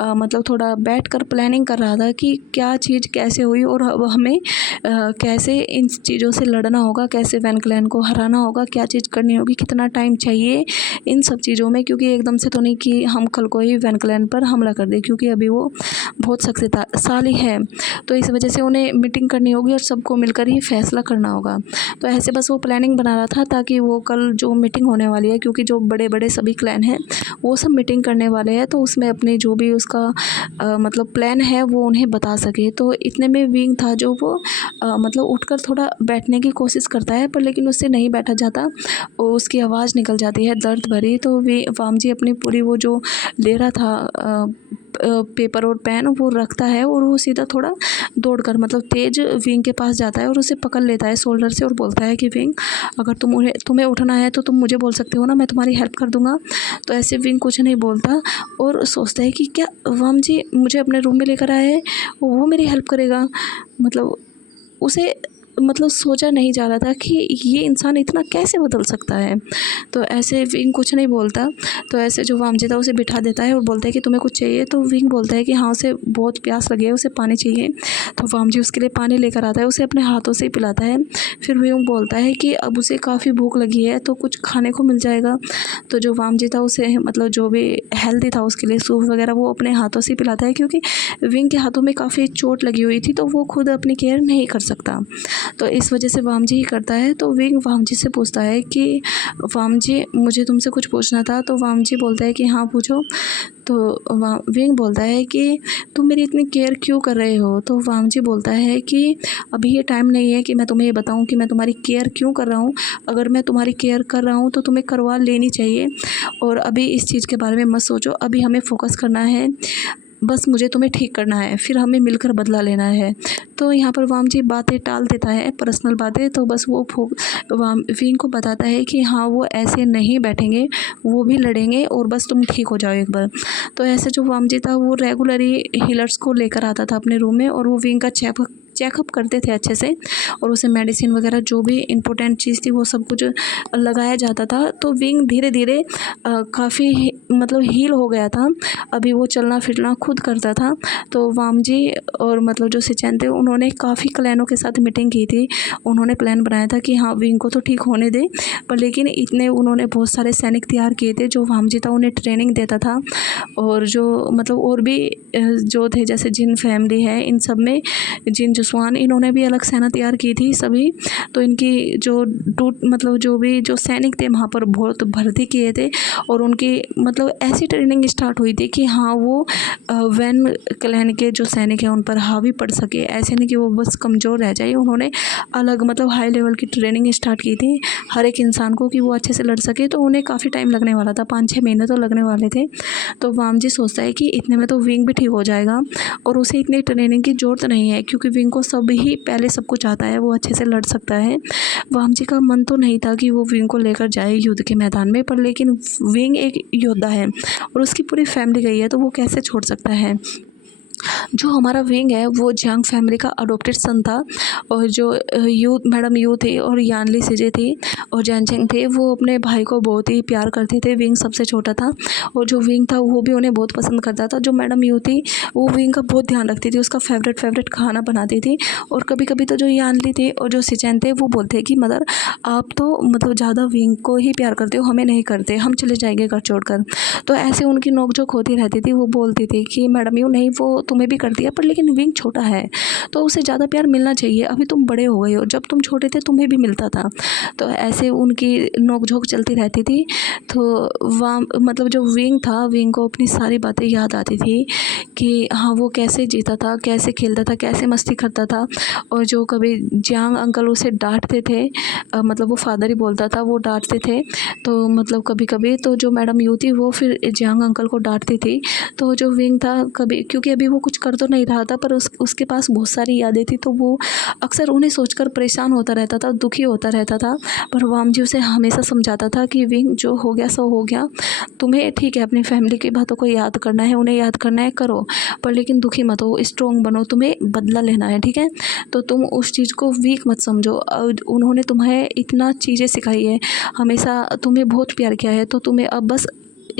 मतलब थोड़ा बैठकर प्लानिंग कर रहा था कि क्या चीज़ कैसे हुई और अब हमें कैसे इन चीज़ों से लड़ना होगा, कैसे वैन क्लैन को हराना होगा, क्या चीज़ करनी होगी, कितना टाइम चाहिए इन सब चीज़ों में। क्योंकि एकदम से तो नहीं कि हम कल को ही वैन क्लैन पर हमला कर दें, क्योंकि अभी वो बहुत शक्तिशाली है। तो इस वजह से उन्हें मीटिंग करनी होगी और सबको मिलकर ही फैसला करना होगा। तो ऐसे बस वो प्लानिंग बना रहा था ताकि वो कल जो मीटिंग होने वाली है, क्योंकि जो बड़े बड़े सभी क्लैन हैं वो सब मीटिंग करने वाले हैं, तो उसमें अपने जो भी उसका मतलब प्लान है वो उन्हें बता सके। तो इतने में विंग था जो वो मतलब उठकर थोड़ा बैठने की कोशिश करता है, पर लेकिन उससे नहीं बैठा जाता और उसकी आवाज़ निकल जाती है दर्द भरी। तो वामजी अपनी पूरी वो जो ले रहा था पेपर और पेन वो रखता है और वो सीधा थोड़ा दौड़कर मतलब तेज विंग के पास जाता है और उसे पकड़ लेता है शोल्डर से और बोलता है कि विंग अगर तुम्हें उठना है तो तुम मुझे बोल सकते हो ना, मैं तुम्हारी हेल्प कर दूंगा। तो ऐसे विंग कुछ नहीं बोलता और सोचता है कि क्या वामजी मुझे अपने रूम में लेकर आया है, वो मेरी हेल्प करेगा। मतलब उसे मतलब सोचा नहीं जा रहा था कि ये इंसान इतना कैसे बदल सकता है। तो ऐसे विंग कुछ नहीं बोलता। तो ऐसे जो वामजी था उसे बिठा देता है और बोलता है कि तुम्हें कुछ चाहिए। तो विंग बोलता है कि हाँ उसे बहुत प्यास लगी है, उसे पानी चाहिए। तो वामजी उसके लिए पानी लेकर आता है, उसे अपने हाथों से पिलाता है। फिर विंग बोलता है कि अब उसे काफ़ी भूख लगी है तो कुछ खाने को मिल जाएगा। तो जो वामजी था उसे मतलब जो भी हेल्दी था उसके लिए सूप वगैरह वो अपने हाथों से पिलाता है, क्योंकि विंग के हाथों में काफ़ी चोट लगी हुई थी तो वो खुद अपनी केयर नहीं कर सकता। तो इस वजह से वामजी ही करता है। तो विंग वामजी से पूछता है कि वामजी मुझे तुमसे कुछ पूछना था। तो वामजी बोलता है कि हाँ पूछो। तो विंग बोलता है कि तुम मेरी इतनी केयर क्यों कर रहे हो। तो वामजी बोलता है कि अभी ये टाइम नहीं है कि मैं तुम्हें ये बताऊं कि मैं तुम्हारी केयर क्यों कर रहा हूँ। अगर मैं तुम्हारी केयर कर रहा हूँ तो तुम्हें करवा लेनी चाहिए, और अभी इस चीज़ के बारे में मत सोचो। अभी हमें फोकस करना है, बस मुझे तुम्हें ठीक करना है, फिर हमें मिलकर बदला लेना है। तो यहाँ पर वामजी बातें टाल देता है, पर्सनल बातें। तो बस वो विंग को बताता है कि हाँ वो ऐसे नहीं बैठेंगे, वो भी लड़ेंगे, और बस तुम ठीक हो जाओ एक बार। तो ऐसे जो वामजी था वो रेगुलरली हीलर्स को लेकर आता था अपने रूम में, और वो विंग का चेकअप करते थे अच्छे से, और उसे मेडिसिन वगैरह जो भी इम्पोर्टेंट चीज़ थी वो सब कुछ लगाया जाता था। तो विंग धीरे धीरे काफ़ी मतलब हील हो गया था। अभी वो चलना फिरना खुद करता था। तो वामजी और मतलब जो सिचेन थे उन्होंने काफ़ी क्लैनों के साथ मीटिंग की थी। उन्होंने प्लान बनाया था कि हाँ विंग को तो ठीक होने दे, पर लेकिन इतने उन्होंने बहुत सारे सैनिक तैयार किए थे जो वामजी था उन्हें ट्रेनिंग देता था। और जो मतलब और भी जो थे जैसे जिन फैमिली है, इन सब में जिन जुस्वान, इन्होंने भी अलग सेना तैयार की थी सभी। तो इनकी जो मतलब जो भी जो सैनिक थे वहाँ पर बहुत भर्ती किए थे, और उनकी मतलब ऐसी ट्रेनिंग स्टार्ट हुई थी कि हाँ वो वैन क्लैन के जो सैनिक हैं उन पर हावी पड़ सके, ऐसे नहीं कि वो बस कमज़ोर रह जाए। उन्होंने अलग मतलब हाई लेवल की ट्रेनिंग स्टार्ट की थी हर एक इंसान को कि वो अच्छे से लड़ सके। तो उन्हें काफ़ी टाइम लगने वाला था, 5-6 महीने तो लगने वाले थे। तो वामजी सोचता है कि इतने में तो विंग भी ठीक हो जाएगा, और उसे इतनी ट्रेनिंग की ज़रूरत नहीं है, क्योंकि विंग को सब ही पहले सब कुछ आता है, वो अच्छे से लड़ सकता है। वामजी का मन तो नहीं था कि वो विंग को लेकर जाए युद्ध के मैदान में, पर लेकिन विंग एक योद्धा है और उसकी पूरी फैमिली गई है, तो वो कैसे छोड़ सकता है। जो हमारा विंग है वो जियांग फैमिली का अडोप्टेड सन था, और जो मैडम यू थी और यानली सिजे थी और जैनचेंग थे, वो अपने भाई को बहुत ही प्यार करते थे। विंग सबसे छोटा था, और जो विंग था वो भी उन्हें बहुत पसंद करता था। जो मैडम यू थी वो विंग का बहुत ध्यान रखती थी, उसका फेवरेट खाना बनाती थी। और कभी कभी तो जो यानली थी और जो सिचेन थे वो बोलते कि मदर आप तो मतलब ज़्यादा विंग को ही प्यार करते हो, हमें नहीं करते, हम चले जाएंगे घर छोड़कर। तो ऐसे उनकी नोकझोंक होती रहती थी। वो बोलती थी कि मैडम यू नहीं, वो तुम्हें भी करती है, पर लेकिन विंग छोटा है तो उसे ज़्यादा प्यार मिलना चाहिए, अभी तुम बड़े हो गए हो, जब तुम छोटे थे तुम्हें भी मिलता था। तो ऐसे उनकी नोकझोंक चलती रहती थी। तो वहाँ मतलब जो विंग था, विंग को अपनी सारी बातें याद आती थी कि हाँ वो कैसे जीता था, कैसे खेलता था, कैसे मस्ती करता था। और जो कभी जियांग अंकल उसे डांटते थे, मतलब वो फादर ही बोलता था, वो डांटते थे। तो मतलब कभी कभी तो जो मैडम यू थी वो फिर जियांग अंकल को डांटती थी। तो जो विंग था कभी, क्योंकि अभी वो कुछ कर तो नहीं रहा था, पर उसके पास बहुत सारी यादें थी, तो वो अक्सर उन्हें सोचकर परेशान होता रहता था, दुखी होता रहता था। पर वामजी उसे हमेशा समझाता था कि विंग जो हो गया सो हो गया, तुम्हें ठीक है अपनी फैमिली की बातों को याद करना है, उन्हें याद करना है करो, पर लेकिन दुखी मत हो, स्ट्रॉन्ग बनो, तुम्हें बदला लेना है, ठीक है। तो तुम उस चीज़ को वीक मत समझो, उन्होंने तुम्हें इतना चीज़ें सिखाई है, हमेशा तुम्हें बहुत प्यार किया है, तो तुम्हें अब बस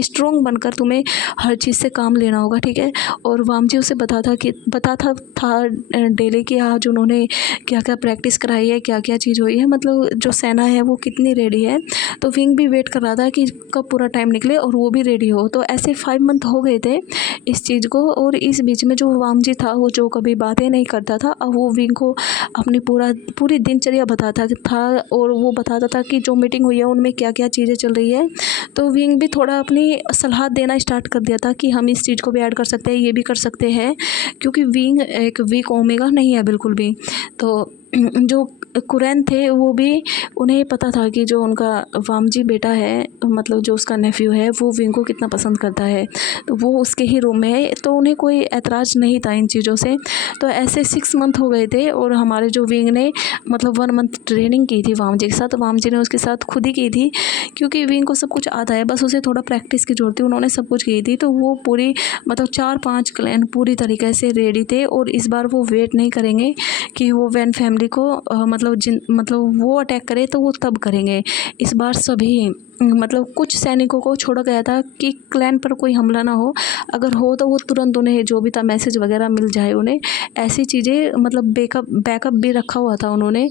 स्ट्रॉन्ग बनकर तुम्हें हर चीज़ से काम लेना होगा, ठीक है। और वामजी उसे बताता था डेली कि आज उन्होंने क्या क्या प्रैक्टिस कराई है, क्या क्या चीज़ हुई है, मतलब जो सेना है वो कितनी रेडी है। तो विंग भी वेट कर रहा था कि कब पूरा टाइम निकले और वो भी रेडी हो। तो ऐसे 5 मंथ हो गए थे इस चीज़ को, और इस बीच में जो वामजी था वो जो कभी बातें नहीं करता था, अब वो विंग को अपनी पूरी दिनचर्या बताता था, और वो बताता था कि जो मीटिंग हुई है उनमें क्या क्या चीज़ें चल रही है। तो विंग भी थोड़ा अपनी सलाह देना स्टार्ट कर दिया था कि हम इस चीज़ को भी ऐड कर सकते हैं, ये भी कर सकते हैं, क्योंकि विंग एक वीक ओमेगा नहीं है बिल्कुल भी। तो जो कुरैन थे वो भी, उन्हें पता था कि जो उनका वामजी बेटा है, मतलब जो उसका नेफ्यू है, वो विंग को कितना पसंद करता है, तो वो उसके ही रूम में है, तो उन्हें कोई ऐतराज़ नहीं था इन चीज़ों से। तो ऐसे 6 मंथ हो गए थे, और हमारे जो विंग ने मतलब 1 मंथ ट्रेनिंग की थी वामजी के साथ, वामजी ने उसके साथ खुद ही की थी, क्योंकि विंग को सब कुछ आता है, बस उसे थोड़ा प्रैक्टिस की जरूरत थी। उन्होंने सब कुछ की थी, तो वो पूरी मतलब 4-5 क्लैन पूरी तरीके से रेडी थे, और इस बार वो वेट नहीं करेंगे कि वो वैन फैमिली को मतलब वो अटैक करे तो वो तब करेंगे। इस बार सभी मतलब कुछ सैनिकों को छोड़ा गया था कि क्लैन पर कोई हमला ना हो, अगर हो तो वो तुरंत उन्हें जो भी था मैसेज वगैरह मिल जाए उन्हें, ऐसी चीज़ें मतलब बैकअप भी रखा हुआ था उन्होंने,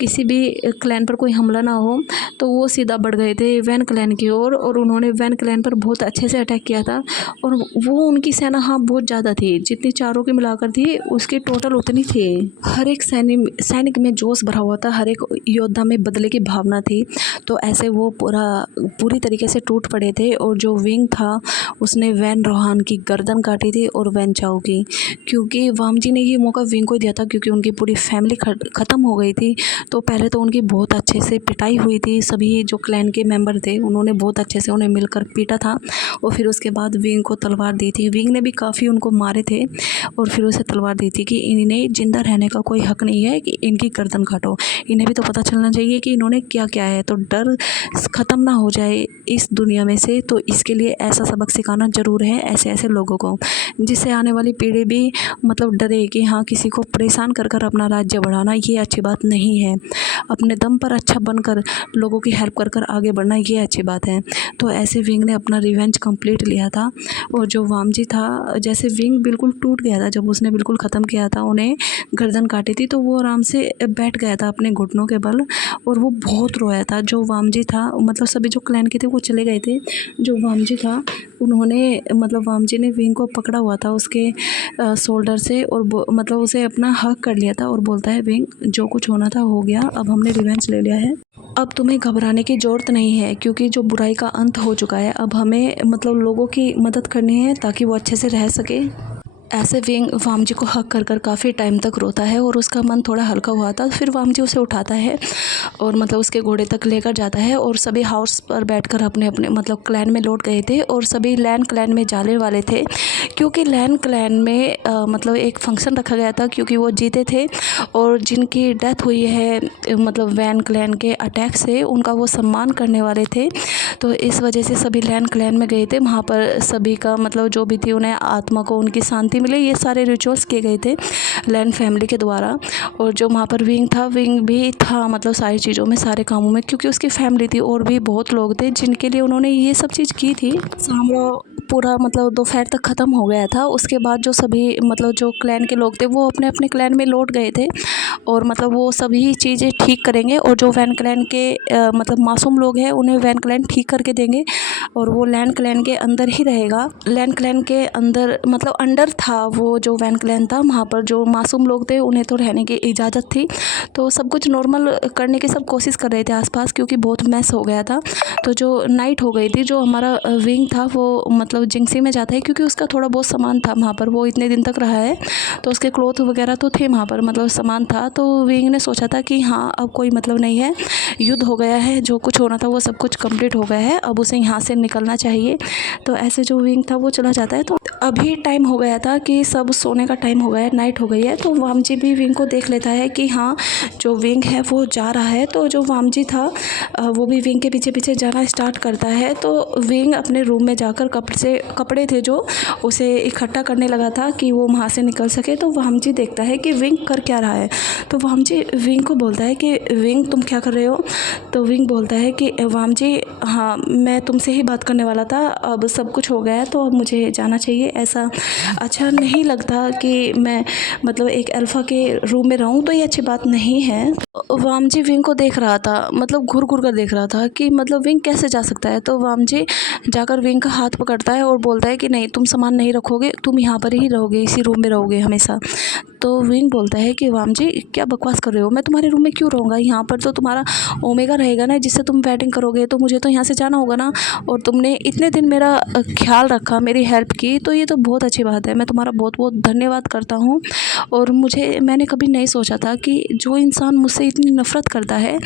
किसी भी क्लैन पर कोई हमला ना हो। तो वो सीधा बढ़ गए थे वैन क्लैन की ओर, और उन्होंने वैन क्लैन पर बहुत अच्छे से अटैक किया था। और वो उनकी सेना हाँ बहुत ज़्यादा थी, जितनी चारों की मिलाकर थी उसकी टोटल उतनी थी। हर एक सैनिक में जोश भरा हुआ था, हर एक योद्धा में बदले की भावना थी। तो ऐसे वो पूरा पूरी तरीके से टूट पड़े थे और जो विंग था उसने वैन रोहान की गर्दन काटी थी और वैन चाओ की, क्योंकि वामजी ने ये मौका विंग को दिया था क्योंकि उनकी पूरी फैमिली ख़त्म हो गई थी। तो पहले तो उनकी बहुत अच्छे से पिटाई हुई थी, सभी जो क्लैन के मेंबर थे उन्होंने बहुत अच्छे से उन्हें मिलकर पीटा था और फिर उसके बाद विंग को तलवार दी थी। विंग ने भी काफ़ी उनको मारे थे और फिर उसे तलवार दी थी कि इन्हें ज़िंदा रहने का कोई हक नहीं है कि इनकी गर्दन काटो, इन्हें भी तो पता चलना चाहिए कि इन्होंने क्या क्या है, तो डर ख़त्म ना हो जाए इस दुनिया में से। तो इसके लिए ऐसा सबक सिखाना ज़रूर है ऐसे ऐसे लोगों को, जिससे आने वाली पीढ़ी भी मतलब डरे कि हाँ किसी को परेशान कर कर अपना राज्य बढ़ाना ये अच्छी बात नहीं है, अपने दम पर अच्छा बनकर लोगों की हेल्प कर कर आगे बढ़ना ये अच्छी बात है। तो ऐसे विंग ने अपना रिवेंज कंप्लीट लिया था। और जो वामजी था, जैसे विंग बिल्कुल टूट गया था, जब उसने बिल्कुल ख़त्म किया था, उन्हें गर्दन काटी थी, तो वो आराम से बैठ गया था अपने घुटनों के बल और वो बहुत रोया था। जो वामजी था, मतलब सभी जो क्लैन के थे वो चले गए थे, जो वामजी था उन्होंने मतलब वामजी ने विंग को पकड़ा हुआ था उसके शोल्डर से और मतलब उसे अपना हक कर लिया था और बोलता है विंग जो कुछ होना था हो गया, अब हमने रिवेंज ले लिया है, अब तुम्हें घबराने की ज़रूरत नहीं है क्योंकि जो बुराई का अंत हो चुका है, अब हमें मतलब लोगों की मदद करनी है ताकि वो अच्छे से रह सके। ऐसे विंग वामजी को हक कर कर काफ़ी टाइम तक रोता है और उसका मन थोड़ा हल्का हुआ था। फिर वामजी उसे उठाता है और मतलब उसके घोड़े तक लेकर जाता है और सभी हाउस पर बैठकर अपने अपने मतलब क्लैन में लौट गए थे और सभी लैन क्लैन में जाने वाले थे, क्योंकि लैन क्लैन में मतलब एक फंक्शन रखा गया था क्योंकि वो जीते थे और जिनकी डेथ हुई है मतलब वैन क्लैन के अटैक से उनका वो सम्मान करने वाले थे। तो इस वजह से सभी लैन क्लैन में गए थे, वहाँ पर सभी का मतलब जो भी थी उन्हें आत्मा को उनकी शांति मिले, ये सारे रिचुअल्स किए गए थे लैन फैमिली के द्वारा। और जो वहाँ पर विंग था, विंग भी था मतलब सारी चीज़ों में सारे कामों में, क्योंकि उसकी फैमिली थी और भी बहुत लोग थे जिनके लिए उन्होंने ये सब चीज़ की थी। शाम पूरा मतलब दोपहर तक ख़त्म हो गया था। उसके बाद जो सभी मतलब जो क्लैन के लोग थे वो अपने अपने क्लैन में लौट गए थे और मतलब वो सभी चीज़ें ठीक करेंगे और जो वैन क्लैन के मतलब मासूम लोग हैं उन्हें वैन क्लैन ठीक करके देंगे और वो लैन क्लैन के अंदर ही रहेगा। लैन क्लैन के अंदर मतलब अंडर था वो जो वैन क्लैन था, वहाँ पर जो मासूम लोग थे उन्हें तो रहने की इजाज़त थी। तो सब कुछ नॉर्मल करने की सब कोशिश कर रहे थे आसपास, क्योंकि बहुत मैस हो गया था। तो जो नाइट हो गई थी, जो हमारा विंग था वो मतलब जिंक्सी में जाता है क्योंकि उसका थोड़ा बहुत सामान था वहाँ पर, वो इतने दिन तक रहा है तो उसके क्लॉथ वगैरह तो थे वहाँ पर, मतलब सामान था। तो विंग ने सोचा था कि हाँ अब कोई मतलब नहीं है, युद्ध हो गया है, जो कुछ होना था वो सब कुछ कंप्लीट हो गया है, अब उसे यहाँ से निकलना चाहिए। तो ऐसे जो विंग था वो चला जाता है। तो अभी टाइम हो गया था कि सब सोने का टाइम हो गया है, नाइट हो गई है। तो वामजी भी विंग को देख लेता है कि हाँ जो विंग है वो जा रहा है। तो जो वामजी था वो भी विंग के पीछे पीछे जाना स्टार्ट करता है। तो विंग अपने रूम में जाकर कपड़े थे जो उसे इकट्ठा करने लगा था कि वो वहाँ से निकल सके। तो वामजी देखता है कि विंग कर क्या रहा है। तो वामजी विंग को बोलता है कि विंग तुम क्या कर रहे हो। तो विंग बोलता है कि वामजी हाँ मैं तुमसे ही बात करने वाला था, अब सब कुछ हो गया है तो अब मुझे जाना चाहिए। ऐसा अच्छा नहीं लगता कि मैं मतलब एक अल्फ़ा के रूम में रहूं, तो ये अच्छी बात नहीं है। वामजी विंग को देख रहा था, मतलब घूर घूर कर देख रहा था कि मतलब विंग कैसे जा सकता है। तो वामजी जाकर विंग का हाथ पकड़ता है और बोलता है कि नहीं तुम सामान नहीं रखोगे, तुम यहाँ पर ही रहोगे, इसी रूम में रहोगे हमेशा। तो विंग बोलता है कि वामजी क्या बकवास कर रहे हो, मैं तुम्हारे रूम में क्यों रहूँगा, यहाँ पर तो तुम्हारा ओमेगा रहेगा ना जिससे तुम वेडिंग करोगे, तो मुझे तो यहाँ से जाना होगा ना। और तुमने इतने दिन मेरा ख्याल रखा, मेरी हेल्प की, तो ये तो बहुत अच्छी बात है, मैं तुम्हारा बहुत बहुत धन्यवाद करता हूँ। और मैंने कभी नहीं सोचा था कि जो इंसान मुझसे इतनी नफ़रत करता है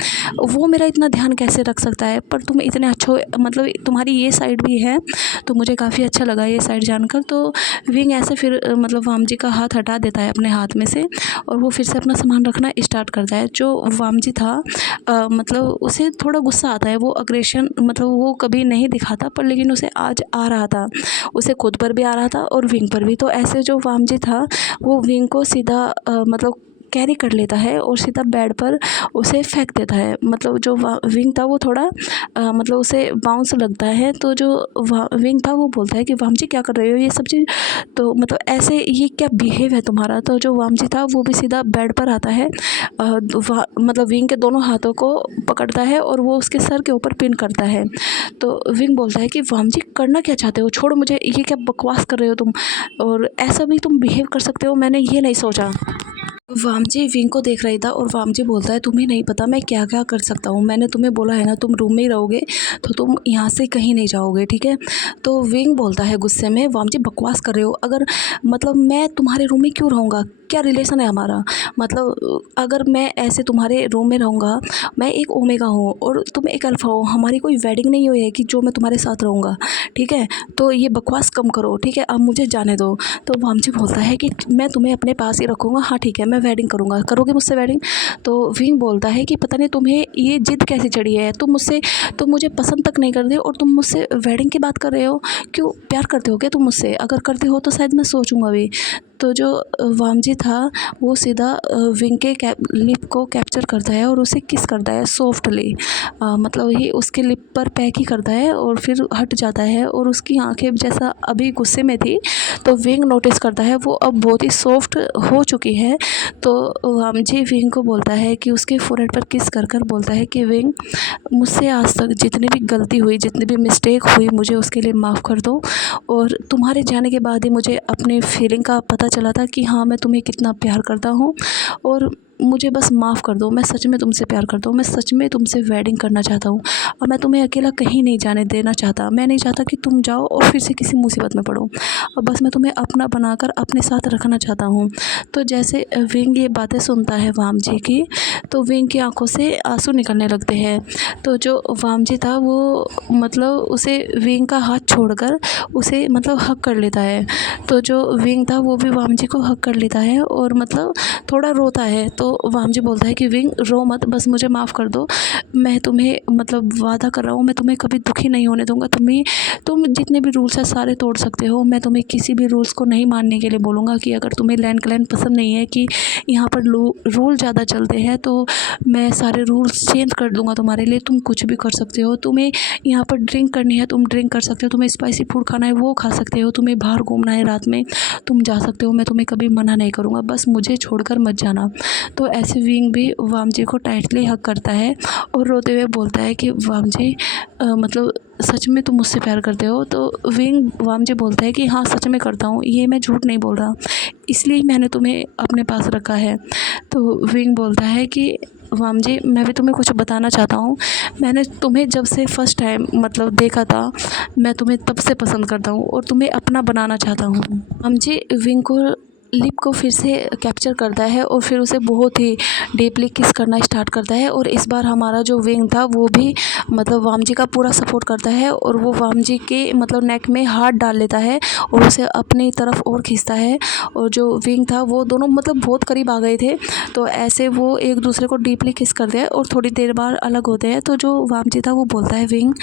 वो मेरा इतना ध्यान कैसे रख सकता है, पर तुम इतने अच्छे मतलब तुम्हारी ये साइड भी है, तो मुझे काफ़ी अच्छा लगा ये साइड जानकर। तो विंग ऐसे फिर मतलब वामजी का हाथ हटा देता है अपने हाथ में से और वो फिर से अपना सामान रखना स्टार्ट करता है। जो वामजी था मतलब उसे थोड़ा गुस्सा आता है, वो अग्रेशन मतलब वो कभी नहीं दिखाता, पर लेकिन उसे आज आ रहा था, उसे खुद पर भी आ रहा था और विंग पर भी। तो ऐसे जो वामजी था वो विंग को सीधा मतलब कैरी कर लेता है और सीधा बेड पर उसे फेंक देता है। मतलब जो विंग था वो थोड़ा मतलब उसे बाउंस लगता है। तो जो विंग था वो बोलता है कि वामजी क्या कर रहे हो ये सब चीज़, तो मतलब ऐसे ये क्या बिहेव है तुम्हारा। तो जो वामजी था वो भी सीधा बेड पर आता है, मतलब विंग के दोनों हाथों को पकड़ता है और वो उसके सर के ऊपर पिन करता है। तो विंग बोलता है कि वामजी करना क्या चाहते हो, छोड़ो मुझे, ये क्या बकवास कर रहे हो तुम, और ऐसा भी तुम बिहेव कर सकते हो, मैंने ये नहीं सोचा। वामजी विंग को देख रही था और वामजी बोलता है तुम्हें नहीं पता मैं क्या क्या कर सकता हूँ, मैंने तुम्हें बोला है ना तुम रूम में ही रहोगे तो तुम यहाँ से कहीं नहीं जाओगे, ठीक है। तो विंग बोलता है गुस्से में, वामजी बकवास कर रहे हो, अगर मतलब मैं तुम्हारे रूम में क्यों रहूँगा, क्या रिलेशन है हमारा, मतलब अगर मैं ऐसे तुम्हारे रूम में रहूँगा, मैं एक ओमेगा हूँ और तुम एक अल्फ़ा हो, हमारी कोई वेडिंग नहीं हुई है कि जो मैं तुम्हारे साथ रहूँगा, ठीक है। तो ये बकवास कम करो, ठीक है, अब मुझे जाने दो। तो वामजी बोलता है कि मैं तुम्हें अपने पास ही रखूँगा, हाँ ठीक है मैं वेडिंग करूँगा, करोगे मुझसे वेडिंग। तो विंग बोलता है कि पता नहीं तुम्हें ये जिद कैसे चढ़ी है, तुम मुझे पसंद तक नहीं करते और तुम मुझसे वेडिंग की बात कर रहे हो, क्यों प्यार करते हो क्या तुम मुझसे, अगर करते हो तो शायद मैं सोचूंगा भी। तो जो वामजी था वो सीधा विंग के लिप को कैप्चर करता है और उसे किस करता है सॉफ्टली, मतलब ही उसके लिप पर पैक ही करता है और फिर हट जाता है। और उसकी आंखें जैसा अभी गुस्से में थी तो विंग नोटिस करता है वो अब बहुत ही सॉफ्ट हो चुकी है। तो वामजी विंग को बोलता है कि उसके फोrehead पर किस कर कर बोलता है कि विंग मुझसे आज तक जितनी भी गलती हुई, जितनी भी मिस्टेक हुई, मुझे उसके लिए माफ़ कर दो। और तुम्हारे जाने के बाद ही मुझे अपने फीलिंग का पता चला था कि हाँ मैं तुम्हें कितना प्यार करता हूँ और मुझे बस माफ़ कर दो, मैं सच में तुमसे प्यार करता हूँ, मैं सच में तुमसे वेडिंग करना चाहता हूँ और मैं तुम्हें अकेला कहीं नहीं जाने देना चाहता। मैं नहीं चाहता कि तुम जाओ और फिर से किसी मुसीबत में पड़ो, और बस मैं तुम्हें अपना बनाकर अपने साथ रखना चाहता हूँ। तो जैसे विंग ये बातें सुनता है वामजी की, तो विंग की आंखों से आंसू निकलने लगते हैं। तो जो वामजी था वो मतलब उसे विंग का हाथ छोड़कर उसे मतलब हक कर लेता है। तो जो विंग था वो भी वामजी को हक कर लेता है और मतलब थोड़ा रोता है। तो वामजी बोलता है कि विंग रो मत, बस मुझे माफ़ कर दो, मैं तुम्हें मतलब वादा कर रहा हूँ मैं तुम्हें कभी दुखी नहीं होने दूंगा। तुम जितने भी रूल्स है सारे तोड़ सकते हो, मैं तुम्हें किसी भी रूल्स को नहीं मानने के लिए बोलूँगा कि अगर तुम्हें लैंड क्लैन पसंद नहीं है कि यहाँ पर रूल ज़्यादा चलते हैं तो मैं सारे रूल्स चेंज कर दूँगा तुम्हारे लिए, तुम कुछ भी कर सकते हो। तुम्हें यहाँ पर ड्रिंक करनी है तुम ड्रिंक कर सकते हो, तुम्हें स्पाइसी फूड खाना है वो खा सकते हो, तुम्हें बाहर घूमना है रात में तुम जा सकते हो, मैं तुम्हें कभी मना नहीं करूँगा, बस मुझे छोड़कर मत जाना। तो ऐसे विंग भी वामजी को टाइटली हक करता है और रोते हुए बोलता है कि वामजी मतलब सच में तुम मुझसे प्यार करते हो। तो विंग वामजी बोलता है कि हाँ सच में करता हूँ, ये मैं झूठ नहीं बोल रहा, इसलिए मैंने तुम्हें अपने पास रखा है। तो विंग बोलता है कि वामजी मैं भी तुम्हें कुछ बताना चाहता हूँ, मैंने तुम्हें जब से फर्स्ट टाइम मतलब देखा था मैं तुम्हें तब से पसंद करता हूँ और तुम्हें अपना बनाना चाहता हूँ। वामजी विंग को लिप को फिर से कैप्चर करता है और फिर उसे बहुत ही डीपली किस करना स्टार्ट करता है। और इस बार हमारा जो विंग था वो भी मतलब वामजी का पूरा सपोर्ट करता है और वो वामजी के मतलब नेक में हाथ डाल लेता है और उसे अपनी तरफ और खींचता है। और जो विंग था वो दोनों मतलब बहुत करीब आ गए थे, तो ऐसे वो एक दूसरे को डीपली किस करते हैं और थोड़ी देर बाद अलग होते हैं। तो जो वामजी था वो बोलता है विंग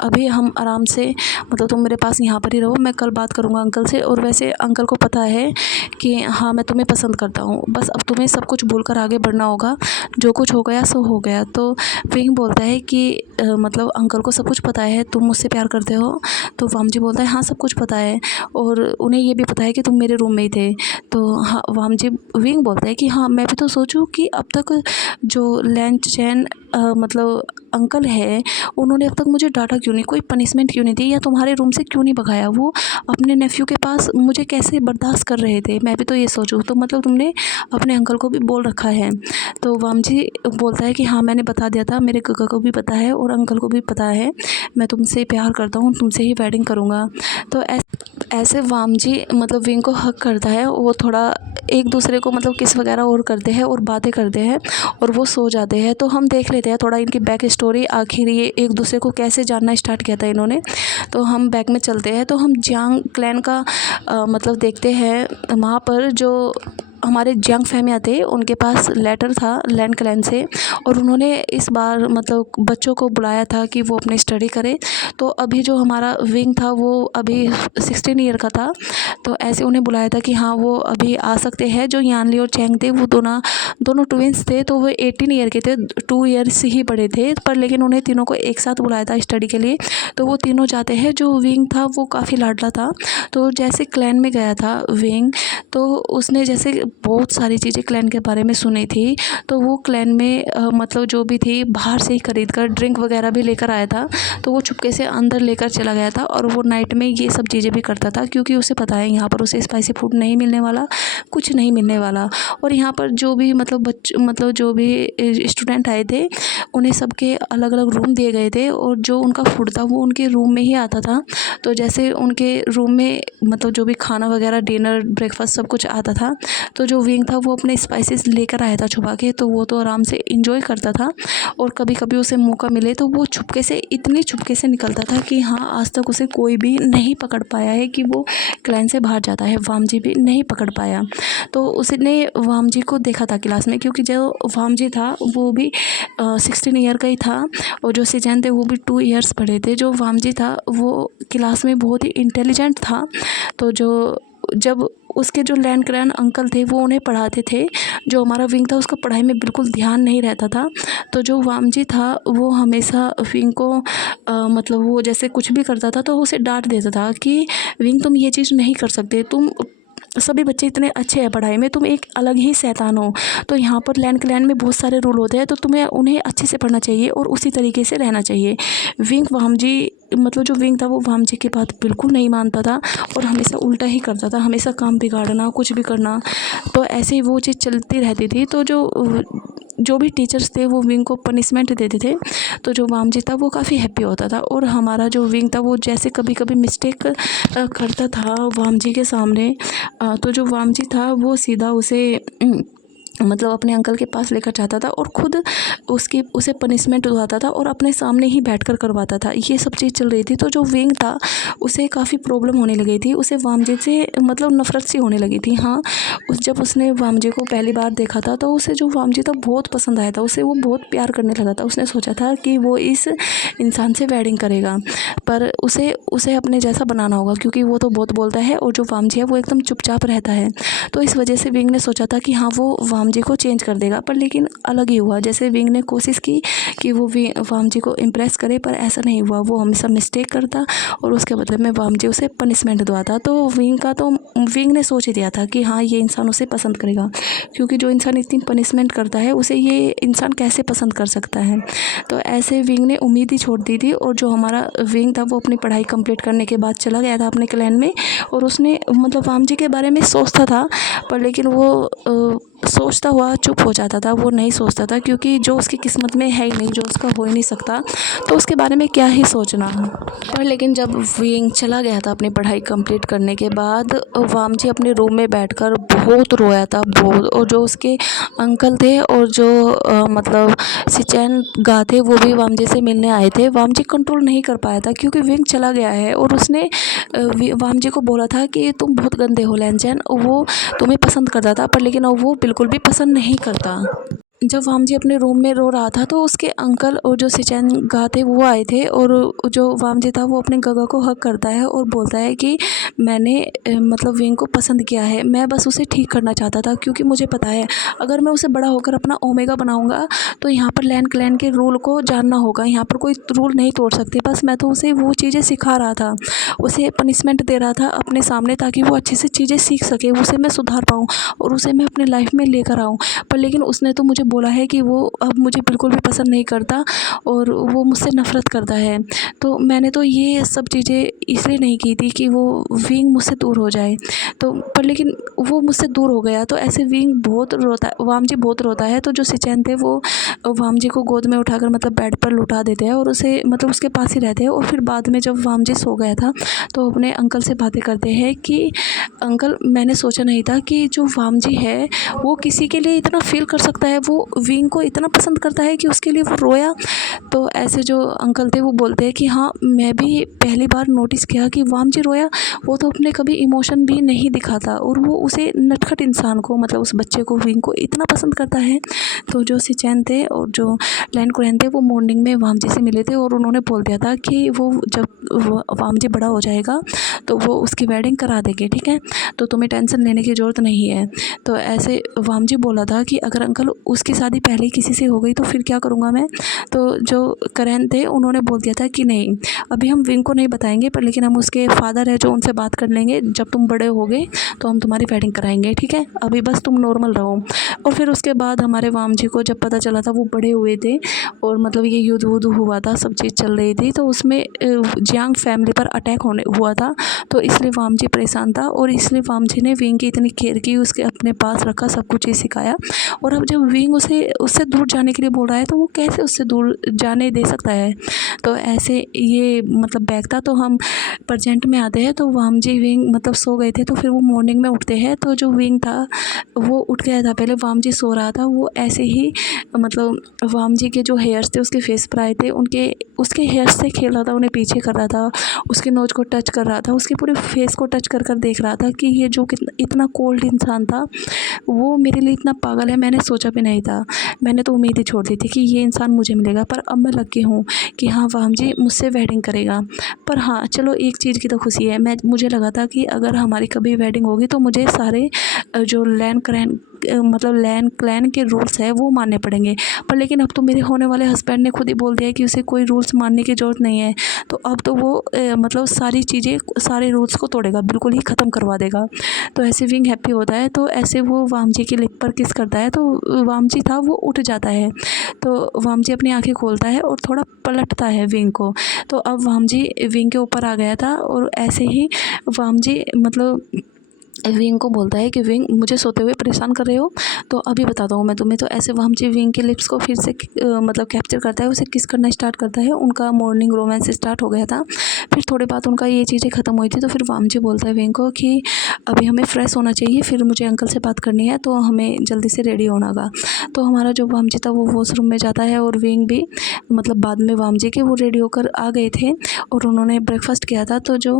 अभी हम आराम से मतलब तुम मेरे पास यहाँ पर ही रहो, मैं कल बात करूँगा अंकल से, और वैसे अंकल को पता है कि हाँ मैं तुम्हें पसंद करता हूँ, बस अब तुम्हें सब कुछ भूलकर आगे बढ़ना होगा, जो कुछ हो गया सो हो गया। तो विंग बोलता है कि मतलब अंकल को सब कुछ पता है तुम मुझसे प्यार करते हो। तो वामजी बोलता है हाँ सब कुछ पता है और उन्हें ये भी पता है कि तुम मेरे रूम में ही थे। तो हाँ वामजी विंग बोलता है कि हाँ मैं भी तो सोचूं कि अब तक जो लैन चैन मतलब अंकल है उन्होंने अब तक मुझे डांटा क्यों नहीं, कोई पनिशमेंट क्यों नहीं दी, या तुम्हारे रूम से क्यों नहीं भगाया, वो अपने नेफ्यू के पास मुझे कैसे बर्दाश्त कर रहे थे, मैं भी तो ये सोचूं। तो मतलब तुमने अपने अंकल को भी बोल रखा है। तो वामजी बोलता है कि हाँ मैंने बता दिया था, मेरे काका को भी पता है और अंकल को भी पता है, मैं तुमसे प्यार करता हूँ, तुमसे ही वेडिंग करूँगा। तो ऐसे वामजी मतलब विंग को हक करता है, वो थोड़ा एक दूसरे को मतलब किस वगैरह और करते हैं और बातें करते हैं और वो सो जाते हैं। तो हम देख लेते हैं थोड़ा इनकी बैक स्टोरी, आखिर ये एक दूसरे को कैसे जानना स्टार्ट किया था इन्होंने। तो हम बैक में चलते हैं तो हम जियांग क्लैन का मतलब देखते हैं, वहाँ पर जो हमारे जियांग फैमिली थे उनके पास लेटर था लैंड क्लैन से और उन्होंने इस बार मतलब बच्चों को बुलाया था कि वो अपनी स्टडी करें। तो अभी जो हमारा विंग था वो अभी 16 ईयर का था, तो ऐसे उन्हें बुलाया था कि हाँ वो अभी आ सकते हैं। जो यानली और चैंग थे वो दोनों ट्विंस थे, तो वो 18 ईयर के थे, 2 ईयर्स ही बड़े थे, पर लेकिन उन्हें तीनों को एक साथ बुलाया था स्टडी के लिए। तो वो तीनों जाते हैं। जो विंग था वो काफ़ी लाडला था, तो जैसे क्लैन में गया था विंग, तो उसने जैसे बहुत सारी चीज़ें क्लैन के बारे में सुनी थी, तो वो क्लैन में मतलब जो भी थी बाहर से ही खरीद कर ड्रिंक वगैरह भी लेकर आया था। तो वो चुपके से अंदर लेकर चला गया था और वो नाइट में ये सब चीज़ें भी करता था क्योंकि उसे पता है यहाँ पर उसे स्पाइसी फूड नहीं मिलने वाला, कुछ नहीं मिलने वाला। और यहाँ पर जो भी मतलब जो भी स्टूडेंट आए थे उन्हें सबके अलग अलग रूम दिए गए थे, और जो उनका फूड था वो उनके रूम में ही आता था। तो जैसे उनके रूम में मतलब जो भी खाना वगैरह, डिनर, ब्रेकफास्ट सब कुछ आता था, तो जो विंग था वो अपने स्पाइसेस लेकर आया था छुपा के, तो वो तो आराम से इंजॉय करता था। और कभी कभी उसे मौका मिले तो वो छुपके से, इतनी छुपके से निकलता था कि हाँ, आज तक उसे कोई भी नहीं पकड़ पाया है कि वो क्लास से बाहर जाता है। वामजी भी नहीं पकड़ पाया। तो उसने वामजी को देखा था क्लास में, क्योंकि जो वामजी था वो भी 16 ईयर का ही था, और जो सिजैन थे वो भी 2 ईयर्स बड़े थे। जो वामजी था वो क्लास में बहुत ही इंटेलिजेंट था। तो जब उसके जो लैंड क्रैन अंकल थे वो उन्हें पढ़ाते थे, जो हमारा विंग था उसका पढ़ाई में बिल्कुल ध्यान नहीं रहता था। तो जो वामजी था वो हमेशा विंग को मतलब वो जैसे कुछ भी करता था तो उसे डांट देता था कि विंग, तुम ये चीज़ नहीं कर सकते, तुम सभी बच्चे इतने अच्छे हैं पढ़ाई में, तुम एक अलग ही शैतान हो। तो यहाँ पर लैंड क्लैन में बहुत सारे रूल होते हैं, तो तुम्हें उन्हें अच्छे से पढ़ना चाहिए और उसी तरीके से रहना चाहिए। विंग वामजी मतलब जो विंग था वो वामजी की बात बिल्कुल नहीं मानता था, और हमेशा उल्टा ही करता था, हमेशा काम बिगाड़ना, कुछ भी करना। तो ऐसे ही वो चीज़ चलती रहती थी। तो जो भी टीचर्स थे वो विंग को पनिशमेंट देते थे। तो जो वामजी था वो काफ़ी हैप्पी होता था, और हमारा जो विंग था वो जैसे कभी कभी मिस्टेक करता था वामजी के सामने, तो जो वामजी था वो सीधा उसे मतलब अपने अंकल के पास लेकर जाता था, और खुद उसे पनिशमेंट दिलाता था और अपने सामने ही बैठकर करवाता था। ये सब चीज़ चल रही थी। तो जो विंग था उसे काफ़ी प्रॉब्लम होने लगी थी, उसे वामजी से मतलब नफ़रत सी होने लगी थी। हाँ, जब उसने वामजी को पहली बार देखा था तो उसे जो वामजी था बहुत पसंद आया था, उसे वो बहुत प्यार करने लगा था। उसने सोचा था कि वो इस इंसान से वेडिंग करेगा, पर उसे अपने जैसा बनाना होगा, क्योंकि वो तो बहुत बोलता है और जो वामजी है वो एकदम चुपचाप रहता है। तो इस वजह से विंग ने सोचा था कि हाँ, वो वामजी को चेंज कर देगा, पर लेकिन अलग ही हुआ। जैसे विंग ने कोशिश की कि वो वामजी को इम्प्रेस करे, पर ऐसा नहीं हुआ। वो हमेशा मिस्टेक करता और उसके बदले में वामजी उसे पनिशमेंट दिलाता। तो विंग ने सोच ही दिया था कि हाँ, ये इंसान उसे पसंद करेगा, क्योंकि जो इंसान इतनी पनिशमेंट करता है उसे ये इंसान कैसे पसंद कर सकता है। तो ऐसे विंग ने उम्मीद ही छोड़ दी थी, और जो हमारा विंग था वो अपनी पढ़ाई कंप्लीट करने के बाद चला गया था अपने क्लैन में, और उसने मतलब वामजी के बारे में सोचता था, पर लेकिन वो सोचता हुआ चुप हो जाता था। वो नहीं सोचता था, क्योंकि जो उसकी किस्मत में है ही नहीं, जो उसका हो ही नहीं सकता, तो उसके बारे में क्या ही सोचना। पर लेकिन जब विंग चला गया था अपनी पढ़ाई कंप्लीट करने के बाद, वामजी अपने रूम में बैठकर बहुत रोया था, बहुत। और जो उसके अंकल थे और जो मतलब सिचैन गा थे वो भी वामजी से मिलने आए थे। वामजी कंट्रोल नहीं कर पाया था, क्योंकि विंग चला गया है, और उसने वामजी को बोला था कि तुम बहुत गंदे हो लैंचैन, वो तुम्हें पसंद करता था, पर लेकिन अब वो बिल्कुल भी पसंद नहीं करता। जब वामजी अपने रूम में रो रहा था तो उसके अंकल और जो सिचैन गा थे वो आए थे, और जो वामजी था वो अपने गगा को हक करता है और बोलता है कि मैंने मतलब विंग को पसंद किया है, मैं बस उसे ठीक करना चाहता था, क्योंकि मुझे पता है अगर मैं उसे बड़ा होकर अपना ओमेगा बनाऊंगा तो यहाँ पर लैंड क्लैन के रूल को जानना होगा, यहाँ पर कोई रूल नहीं तोड़ सकते। बस मैं तो उसे वो चीज़ें सिखा रहा था, उसे पनिशमेंट दे रहा था अपने सामने, ताकि वो अच्छे से चीज़ें सीख सके, उसे मैं सुधार पाऊँ और उसे मैं अपनी लाइफ में लेकर आऊँ। पर लेकिन उसने तो मुझे बोला है कि वो अब मुझे बिल्कुल भी पसंद नहीं करता और वो मुझसे नफ़रत करता है। तो मैंने तो ये सब चीज़ें इसलिए नहीं की थी कि वो विंग मुझसे दूर हो जाए। तो पर लेकिन वो मुझसे दूर हो गया, तो ऐसे विंग बहुत रोता है, वामजी बहुत रोता है। तो जो सिचैन थे वो वामजी को गोद में उठाकर मतलब बेड पर लुटा देते हैं और उसे मतलब उसके पास ही रहते हैं। और फिर बाद में जब वामजी सो गया था तो अपने अंकल से बातें करते हैं कि अंकल, मैंने सोचा नहीं था कि जो वामजी है वो किसी के लिए इतना फील कर सकता है, वो विंग को इतना पसंद करता है कि उसके लिए वो रोया। तो ऐसे जो अंकल थे वो बोलते हैं कि हाँ, मैं भी पहली बार नोटिस किया कि वामजी रोया, वो तो अपने कभी इमोशन भी नहीं दिखाता और वो उसे नटखट इंसान को मतलब उस बच्चे को, विंग को इतना पसंद करता है। तो जो सिचैन थे और जो लैंड क्लैन थे वो मॉर्निंग में वामजी से मिले थे और उन्होंने बोल दिया था कि वो जब वामजी बड़ा हो जाएगा तो वो उसकी वेडिंग करा देंगे, ठीक है, तो तुम्हें टेंशन लेने की ज़रूरत नहीं है। तो ऐसे वामजी बोला था कि अगर अंकल उसकी शादी पहले किसी से हो गई तो फिर क्या करूँगा मैं। तो जो करेन थे उन्होंने बोल दिया था कि नहीं, अभी हम विंग को नहीं बताएंगे, पर लेकिन हम उसके फादर है जो उनसे बात कर लेंगे, जब तुम बड़े होगे तो हम तुम्हारी वेडिंग कराएंगे, ठीक है, अभी बस तुम नॉर्मल रहो। और फिर उसके बाद हमारे वामजी को जब पता चला था वो बड़े हुए थे और मतलब ये युद्ध वुद्ध हुआ था, सब चीज़ चल रही थी, तो उसमें जियांग फैमिली पर अटैक हुआ था। तो इसलिए वाम जी परेशान था और इसलिए वाम जी ने विंग की इतनी केयर की, उसके अपने पास रखा, सब कुछ ही सिखाया। और अब जब विंग उसे उससे दूर जाने के लिए बोल रहा है तो वो कैसे उससे दूर जाने दे सकता है। तो ऐसे ये मतलब बैग था। तो हम प्रेजेंट में आते हैं तो वाम जी विंग मतलब सो गए थे, तो फिर वो मॉर्निंग में उठते हैं तो जो विंग था वो उठ गया था, पहले वाम जी सो रहा था। वो ऐसे ही मतलब वाम जी के जो हेयर्स थे उसके फेस पर आए थे, उसके हेयर्स से खेल रहा था, उन्हें पीछे कर रहा था, उसके नोज को टच कर रहा था, उसके पूरे फेस को टच कर कर देख रहा था कि ये जो कितना इतना कोल्ड इंसान था वो मेरे लिए इतना पागल है, मैंने सोचा भी नहीं था। मैंने तो उम्मीद ही छोड़ दी थी कि ये इंसान मुझे मिलेगा, पर अब मैं लगी हूँ कि हाँ वाम जी मुझसे वेडिंग करेगा। पर हाँ चलो एक चीज़ की तो खुशी है, मुझे लगा था कि अगर हमारी कभी वेडिंग होगी तो मुझे सारे जो लैंड क्लैन के रूल्स है वो मानने पड़ेंगे। पर लेकिन अब तो मेरे होने वाले हस्बैंड ने खुद ही बोल दिया कि उसे कोई रूल्स मानने की ज़रूरत नहीं है। तो अब तो वो मतलब सारी चीज़ें, सारे रूल्स को तोड़ेगा, बिल्कुल ही ख़त्म करवा देगा। तो ऐसे विंग हैप्पी होता है, तो ऐसे वो वाम जी की लिप पर किस करता है, तो वाम जी था वो उठ जाता है। तो वाम जी अपनी आँखें खोलता है और थोड़ा पलटता है विंग को। तो अब वाम जी विंग के ऊपर आ गया था और ऐसे ही वाम जी मतलब विंग को बोलता है कि विंग मुझे सोते हुए परेशान कर रहे हो, तो अभी बताता हूँ मैं तुम्हें। तो ऐसे वाम जी विंग के लिप्स को फिर से मतलब कैप्चर करता है, उसे किस करना स्टार्ट करता है। उनका मॉर्निंग रोमांस स्टार्ट हो गया था। फिर थोड़ी बात उनका ये चीज़ें ख़त्म हुई थी, तो फिर वाम जी बोलता है विंग को कि अभी हमें फ्रेश होना चाहिए, फिर मुझे अंकल से बात करनी है, तो हमें जल्दी से रेडी होना होगा। तो हमारा जो वाम जी था वो वॉशरूम में जाता है और विंग भी मतलब बाद में वाम जी के वो रेडी होकर आ गए थे और उन्होंने ब्रेकफास्ट किया था। तो जो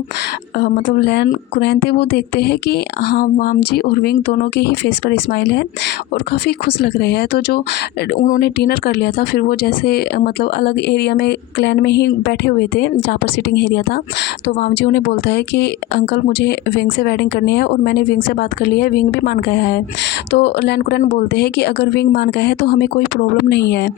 मतलब लैन कुरैन थे वो देखते हैं कि हाँ वाम जी और विंग दोनों के ही फेस पर स्माइल है और काफ़ी खुश लग रहे हैं। तो जो उन्होंने डिनर कर लिया था, फिर वो जैसे मतलब अलग एरिया में क्लैन में ही बैठे हुए थे जहाँ पर सिटिंग एरिया था। तो वाम जी उन्हें बोलता है कि अंकल मुझे विंग से वेडिंग करनी है और मैंने विंग से बात कर ली है, विंग भी मान गया है। तो लैन कुरैन बोलते हैं कि अगर विंग मान गया है तो हमें कोई प्रॉब्लम नहीं है।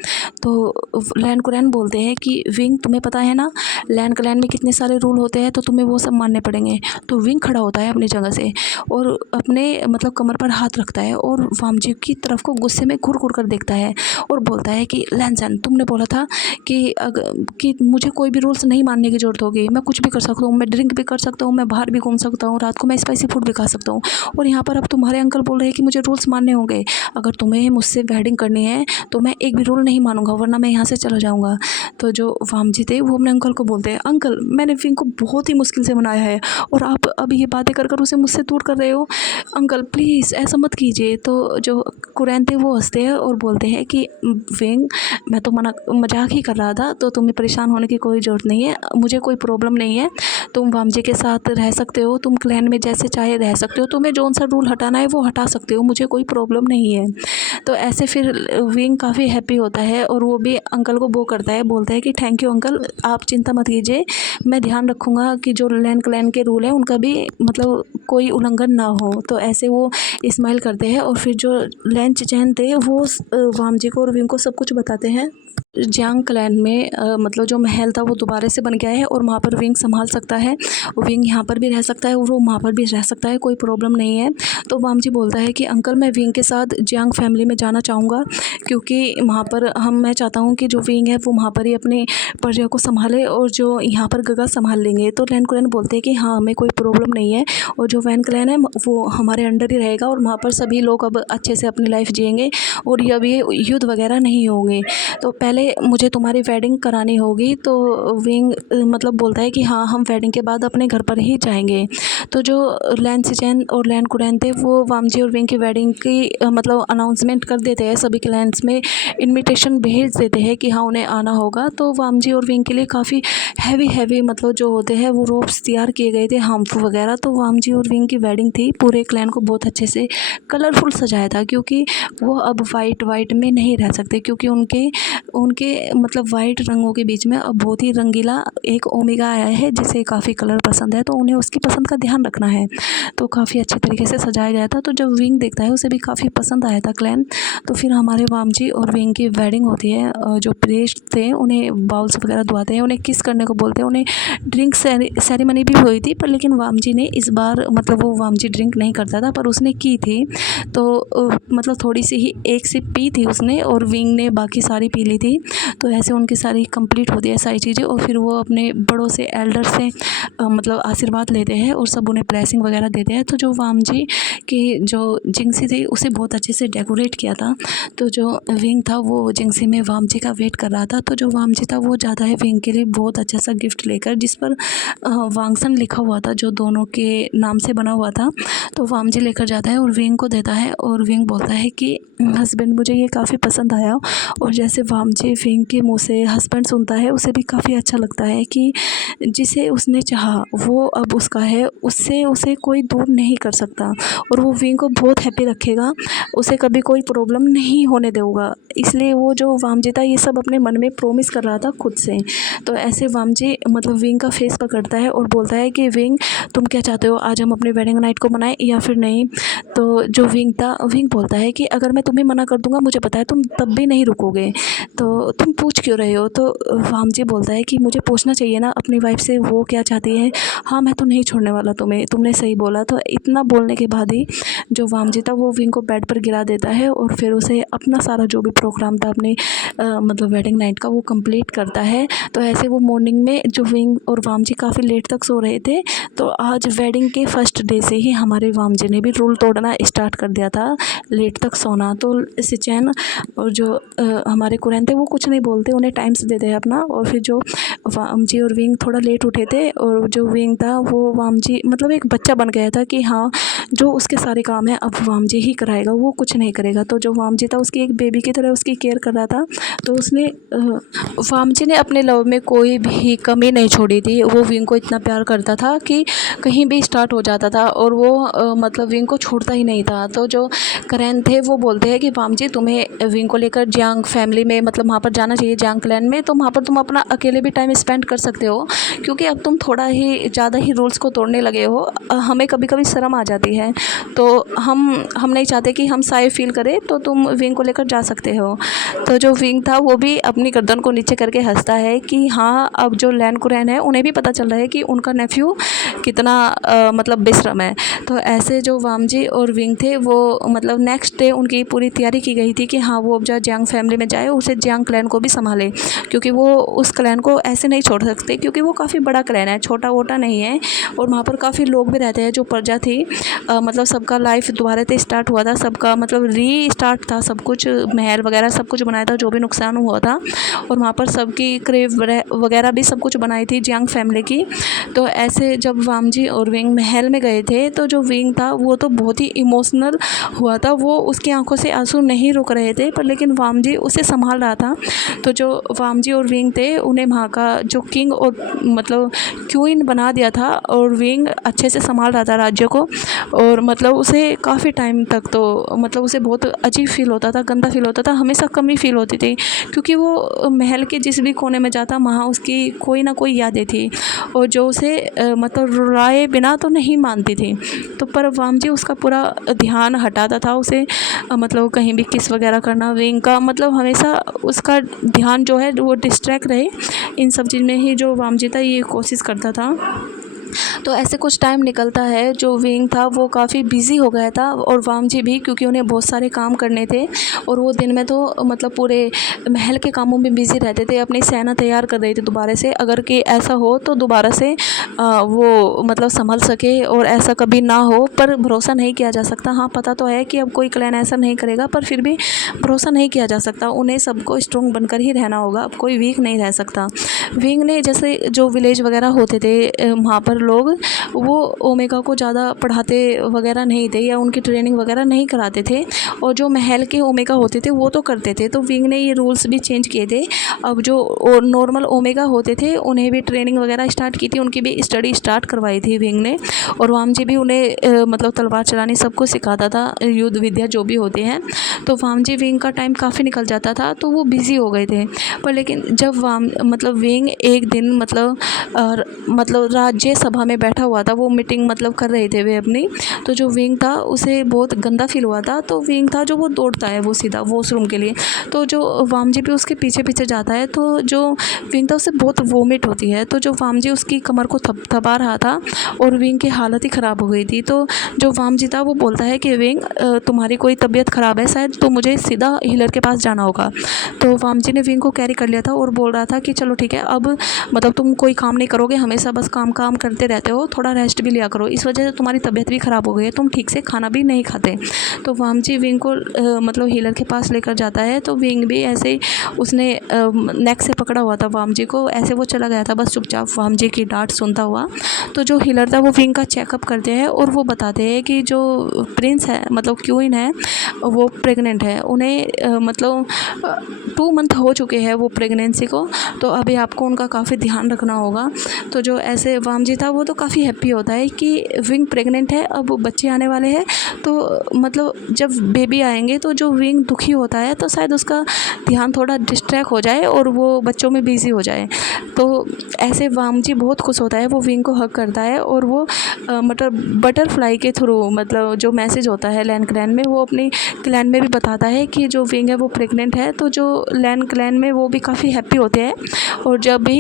तो लैन कुरैन बोलते हैं कि विंग तुम्हें पता है ना लैंड क्लैन में कितने सारे रूल होते हैं, तो तुम्हें वो सब मानने पड़ेंगे। तो विंग खड़ा होता है अपनी जगह से और अपने मतलब कमर पर हाथ रखता है और वाम जी की तरफ को गुस्से में घूर घूर कर देखता है और बोलता है कि लैंसन तुमने बोला था कि मुझे कोई भी रूल्स नहीं मानने की ज़रूरत होगी, मैं कुछ भी कर सकता हूँ, मैं ड्रिंक भी कर सकता हूँ, मैं बाहर भी घूम सकता हूँ, रात को मैं स्पाइसी फूड भी खा सकता हूँ, और यहाँ पर अब तुम्हारे अंकल बोल रहे हैं कि मुझे रूल्स मानने होंगे। अगर तुम्हें मुझसे वेडिंग करनी है तो मैं एक भी रूल नहीं मानूंगा, वरना मैं यहाँ से चला जाऊँगा। तो जो वाम जी थे वो अपने अंकल को बोलते हैं, अंकल मैंने विंग को बहुत ही मुश्किल से मनाया है और आप अब ये बातें कर कर उसे मुझसे दूर कर रहे हो, अंकल प्लीज़ ऐसा मत कीजिए। तो जो कुरैन थे वो हंसते हैं और बोलते हैं कि विंग मैं तो मजाक ही कर रहा था, तो तुम्हें परेशान होने की कोई ज़रूरत नहीं है, मुझे कोई प्रॉब्लम नहीं है, तुम वाम जी के साथ रह सकते हो, तुम क्लैन में जैसे चाहे रह सकते हो, तुम्हें जौन सा रूल हटाना है वो हटा सकते हो, मुझे कोई प्रॉब्लम नहीं है। तो ऐसे फिर विंग काफ़ी हैप्पी होता है और वो भी अंकल को वो करता है, बोलता है कि थैंक यू अंकल, आप चिंता मत कीजिए, मैं ध्यान रखूँगा कि जो लैंड क्लैन के रूल है उनका भी मतलब कोई उल्लंघन ना हो। तो ऐसे वो इस्माइल करते हैं और फिर जो लैंड चैन थे वो वाम जी को और विंग को सब कुछ बताते हैं। जियांग क्लैन में मतलब जो महल था वो दोबारा से बन गया है और वहाँ पर विंग संभाल सकता है, विंग यहाँ पर भी रह सकता है और वो वहाँ पर भी रह सकता है, कोई प्रॉब्लम नहीं है। तो वाम जी बोलता है कि अंकल मैं विंग के साथ जियांग फैमिली में जाना चाहूँगा, क्योंकि वहाँ पर मैं चाहता हूँ कि जो विंग है वो वहाँ पर ही अपने प्रजा को संभाले और जो यहाँ पर गगा संभाल लेंगे। तो लैंड क्लैन बोलते हैं कि हाँ हमें कोई प्रॉब्लम नहीं है और जो वैन क्लैन है वो हमारे अंडर ही रहेगा और वहाँ पर सभी लोग अब अच्छे से अपनी लाइफ जिएंगे और ये युद्ध वगैरह नहीं होंगे। तो पहले मुझे तुम्हारी वेडिंग करानी होगी। तो विंग मतलब बोलता है कि हाँ हम वेडिंग के बाद अपने घर पर ही जाएंगे। तो जो लैंड सिचैन और लैंड कुरैन थे वो वाम जी और विंग की वेडिंग की मतलब अनाउंसमेंट कर देते हैं, सभी क्लैंस में इनविटेशन भेज देते हैं कि हाँ उन्हें आना होगा। तो वाम जी और विंग के लिए काफ़ी हैवी मतलब जो होते हैं वो रोप्स तैयार किए गए थे, हार्मफुल वगैरह। तो वाम जी और विंग की वेडिंग थी, पूरे क्लैन को बहुत अच्छे से कलरफुल सजाया था, क्योंकि वो अब वाइट में नहीं रह सकते, क्योंकि उनके मतलब वाइट रंगों के बीच में अब बहुत ही रंगीला एक ओमेगा आया है जिसे काफ़ी कलर पसंद है, तो उन्हें उसकी पसंद का ध्यान रखना है। तो काफ़ी अच्छे तरीके से सजाया गया था। तो जब विंग देखता है उसे भी काफ़ी पसंद आया था क्लैन। तो फिर हमारे वाम जी और विंग की वेडिंग होती है। जो प्रेस्ट थे उन्हें बाउल्स वगैरह धुआते हैं, उन्हें किस करने को बोलते हैं, उन्हें ड्रिंक सेरेमनी भी हुई थी, पर लेकिन वाम जी ने इस बार मतलब वो वामजी ड्रिंक नहीं करता था, पर उसने की थी। तो मतलब थोड़ी सी ही एक सिप पी थी उसने और विंग ने बाकी सारी पी ली थी। तो ऐसे उनकी सारी कंप्लीट होती है सारी चीज़ें, और फिर वो अपने बड़ों से, एल्डर से मतलब आशीर्वाद लेते हैं और सब उन्हें ब्लेसिंग वगैरह देते हैं। तो जो वामजी की जो जिंगसी थी उसे बहुत अच्छे से डेकोरेट किया था। तो जो विंग था वो जिंगसी में वामजी का वेट कर रहा था। तो जो वामजी था वो जाता है विंग के लिए बहुत अच्छा सा गिफ्ट लेकर, जिस पर वांगसन लिखा हुआ था, जो दोनों के नाम से बना हुआ था। तो वामजी लेकर जाता है और विंग को देता है, और विंग बोलता है कि हस्बैंड मुझे ये काफ़ी पसंद आया। और जैसे वामजी विंग के मुंह से हस्बैंड सुनता है, उसे भी काफ़ी अच्छा लगता है कि जिसे उसने चाहा वो अब उसका है, उससे उसे कोई दूर नहीं कर सकता, और वो विंग को बहुत हैप्पी रखेगा, उसे कभी कोई प्रॉब्लम नहीं होने देगा। इसलिए वो जो वामजी था ये सब अपने मन में प्रॉमिस कर रहा था खुद से। तो ऐसे वामजी मतलब विंग का फेस पकड़ता है और बोलता है कि विंग तुम क्या चाहते हो, आज हम अपने वेडिंग नाइट को मनाएं या फिर नहीं। तो जो विंग था, विंग बोलता है कि अगर मैं तुम्हें मना कर दूंगा, मुझे पता है तुम तब भी नहीं रुकोगे, तो तुम पूछ क्यों रहे हो। तो वामजी बोलता है कि मुझे पूछना चाहिए ना अपनी वाइफ से वो क्या चाहती है। हाँ, मैं तो नहीं छोड़ने वाला तुम्हें, तुमने सही बोला। तो इतना बोलने के बाद ही जो वामजी था वो विंग को बेड पर गिरा देता है, और फिर उसे अपना सारा जो भी प्रोग्राम था अपने मतलब वेडिंग नाइट का वो कंप्लीट करता है। तो ऐसे वो मॉर्निंग में जो विंग और वामजी काफ़ी लेट तक सो रहे थे। तो आज वेडिंग के फर्स्ट डे से ही हमारे वामजी ने भी रूल तोड़ना स्टार्ट कर दिया था, लेट तक सोना। तो सिचैन और जो हमारे कुरैन थे वो कुछ नहीं बोलते, उन्हें टाइम से देते हैं अपना। और फिर जो वामजी और विंग थोड़ा लेट उठे थे, और जो विंग था वो वामजी मतलब एक बच्चा बन गया था कि हाँ जो उसके सारे काम है अब वामजी ही कराएगा, वो कुछ नहीं करेगा। तो जो वामजी था उसकी एक बेबी की तरह उसकी केयर कर रहा था। तो उसने वामजी ने अपने लव में कोई भी कमी नहीं छोड़ी थी। वो विंग को इतना प्यार करता था कि कहीं भी स्टार्ट हो जाता था, और वो मतलब विंग को छोड़ता ही नहीं था। तो जो करेन थे वो बोलते हैं कि वामजी तुम्हें विंग को लेकर जियांग फैमिली में मतलब वहाँ पर जाना चाहिए, जियांग क्लैन में। तो वहाँ पर तुम अपना अकेले भी टाइम स्पेंड कर सकते हो, क्योंकि अब तुम थोड़ा ही ज़्यादा ही रूल्स को तोड़ने लगे हो। हमें कभी कभी शर्म आ जाती है, तो हम नहीं चाहते कि हम साइड फील करें, तो तुम विंग को लेकर जा सकते हो। तो जो विंग था वो भी अपनी गर्दन को नीचे करके हंसता है कि हाँ अब जो लैन कुरैन है उन्हें भी पता चल रहा है कि उनका नेफ्यू कितना मतलब बेशरम है। तो ऐसे जो वामजी और विंग थे वो मतलब नेक्स्ट डे उनकी पूरी तैयारी की गई थी कि हाँ वो अब जियांग फैमिली में जाए, उसे जियांग क्लैन को भी संभाले, क्योंकि वो उस क्लैन को ऐसे नहीं छोड़ सकते, क्योंकि वो काफ़ी बड़ा क्लैन है, छोटा वोटा नहीं है। और वहाँ पर काफ़ी लोग भी रहते हैं, जो प्रजा थी मतलब सबका लाइफ दोबारा से स्टार्ट हुआ था, सबका मतलब री स्टार्ट था, सब कुछ महल वगैरह सब कुछ बनाया था जो भी नुकसान हुआ था। और वहाँ पर सबकी क्रेव वगैरह भी सब कुछ बनाई थी जियांग फैमिली की। तो ऐसे जब वामजी और विंग महल में गए थे, तो जो विंग था वो तो बहुत ही इमोशनल हुआ था, वो उसकी आंखों से आंसू नहीं रुक रहे थे, पर लेकिन वामजी उसे संभाल रहा था। तो जो वामजी और विंग थे उन्हें वहाँ का जो किंग और मतलब क्वीन बना दिया था, और विंग अच्छे से संभाल रहा था राज्य को। और मतलब उसे काफ़ी टाइम तक तो मतलब उसे बहुत अजीब फील होता था, गंदा फील होता था, हमेशा कमी फील होती थी, क्योंकि वो महल के जिस भी कोने में जाता वहाँ उसकी कोई ना कोई यादें थी, और जो उसे मतलब रुलाए बिना तो नहीं मानती थी। तो पर वामजी उसका पूरा ध्यान हटाता था, उसे मतलब कहीं भी किस वगैरह करना, विंग का मतलब हमेशा उसका ध्यान जो है वो डिस्ट्रैक्ट रहे इन सब चीज़ में ही जो वामजी था ये कोशिश करता था। तो ऐसे कुछ टाइम निकलता है, जो विंग था वो काफ़ी बिजी हो गया था, और वामजी भी, क्योंकि उन्हें बहुत सारे काम करने थे, और वो दिन में तो मतलब पूरे महल के कामों में बिजी रहते थे, अपनी सेना तैयार कर रहे थे दोबारा से, अगर कि ऐसा हो तो दोबारा से वो मतलब संभल सके और ऐसा कभी ना हो। पर भरोसा नहीं किया जा सकता। हाँ पता तो है कि अब कोई क्लैन ऐसा नहीं करेगा, पर फिर भी भरोसा नहीं किया जा सकता, उन्हें सबको स्ट्रॉन्ग बनकर ही रहना होगा, अब कोई वीक नहीं रह सकता। विंग ने जैसे जो विलेज वगैरह होते थे वहाँ पर लोग वो ओमेगा को ज़्यादा पढ़ाते वगैरह नहीं थे, या उनकी ट्रेनिंग वगैरह नहीं कराते थे, और जो महल के ओमेगा होते थे वो तो करते थे। तो विंग ने ये रूल्स भी चेंज किए थे, अब जो नॉर्मल ओमेगा होते थे उन्हें भी ट्रेनिंग वगैरह स्टार्ट की थी, उनकी भी स्टडी स्टार्ट करवाई थी विंग ने। और वामजी भी उन्हें मतलब तलवार चलानी सब कुछ सिखाता था, युद्ध विद्या जो भी होते हैं। तो वामजी विंग का टाइम काफ़ी निकल जाता था, तो वो बिज़ी हो गए थे। पर लेकिन जब मतलब विंग एक दिन मतलब राज्य सभा में बैठा हुआ था, वो मीटिंग मतलब कर रहे थे वे अपनी। तो जो विंग था उसे बहुत गंदा फील हुआ था, तो विंग था जो वो दौड़ता है वो सीधा वॉशरूम के लिए। तो जो वामजी भी उसके पीछे पीछे जाता है, तो जो विंग था उससे बहुत वोमिट होती है। तो जो वामजी उसकी कमर को थपथपा रहा था और विंग की हालत ही ख़राब हो गई थी। तो जो वामजी था वो बोलता है कि विंग तुम्हारी कोई तबीयत ख़राब है शायद, तो मुझे सीधा हीलर के पास जाना होगा। तो वामजी ने विंग को कैरी कर लिया था और बोल रहा था कि चलो ठीक है, अब मतलब तुम कोई काम नहीं करोगे, हमेशा बस काम काम करते रहते हो, थोड़ा रेस्ट भी लिया करो, इस वजह से तुम्हारी तबीयत भी ख़राब हो गई है, तुम ठीक से खाना भी नहीं खाते। तो वामजी विंग को मतलब हीलर के पास लेकर जाता है। तो विंग भी ऐसे ही उसने नेक से पकड़ा हुआ था वामजी को, ऐसे वो चला गया था बस चुपचाप वामजी की डांट सुनता हुआ। तो जो हीलर था वो विंग का चेकअप करते हैं और वो बताते हैं कि जो प्रिंस है मतलब क्वीन है वो प्रेग्नेंट है। उन्हें मतलब 2 मंथ हो चुके हैं वो प्रेगनेंसी को, तो अभी आपको उनका काफ़ी ध्यान रखना होगा। तो जो ऐसे वामजी था वो तो काफ़ी हैप्पी होता है कि विंग प्रेग्नेंट है, अब बच्चे आने वाले हैं। तो मतलब जब बेबी आएंगे तो जो विंग दुखी होता है तो शायद उसका ध्यान थोड़ा डिस्ट्रैक्ट हो जाए और वो बच्चों में बिजी हो जाए। तो ऐसे वामजी बहुत खुश होता है, वो विंग को हग करता है और वो मतलब बटरफ्लाई के थ्रू मतलब जो मैसेज होता है लैन क्लैन में, वो अपनी क्लैन में भी बताता है कि जो विंग है वो प्रेग्नेंट है। तो जो लैन क्लैन में वो भी काफ़ी हैप्पी होते हैं और जब भी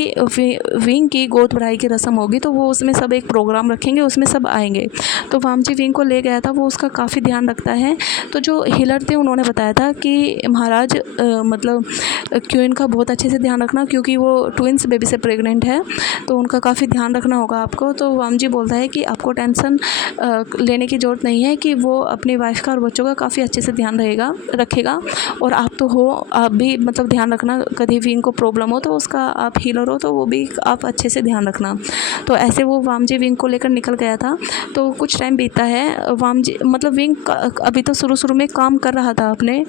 विंग की गोद भराई की रस्म होगी तो वो उसमें सब एक प्रोग्राम रखेंगे, उसमें सब आएंगे। तो वामजी विंग को ले गया था, वो उसका काफ़ी ध्यान रखता है। तो जो हीलर थे उन्होंने बताया था कि महाराज मतलब क्वीन का बहुत अच्छे से ध्यान रखना, क्योंकि वो ट्विंस बेबी से प्रेग्नेंट है, तो उनका काफ़ी ध्यान रखना होगा आपको। तो वामजी बोलता है कि आपको टेंशन लेने की ज़रूरत नहीं है, कि वो अपनी वाइफ का और बच्चों का काफ़ी अच्छे से ध्यान रखेगा। और आप तो हो, आप भी मतलब ध्यान रखना, कभी विंग को प्रॉब्लम हो तो उसका, आप हीलर हो तो वो भी आप अच्छे से ध्यान रखना। तो ऐसे वो वामजी विंग को लेकर निकल गया था। तो कुछ टाइम बीतता है, वामजी मतलब विंग अभी तो शुरू में काम कर रहा था अपने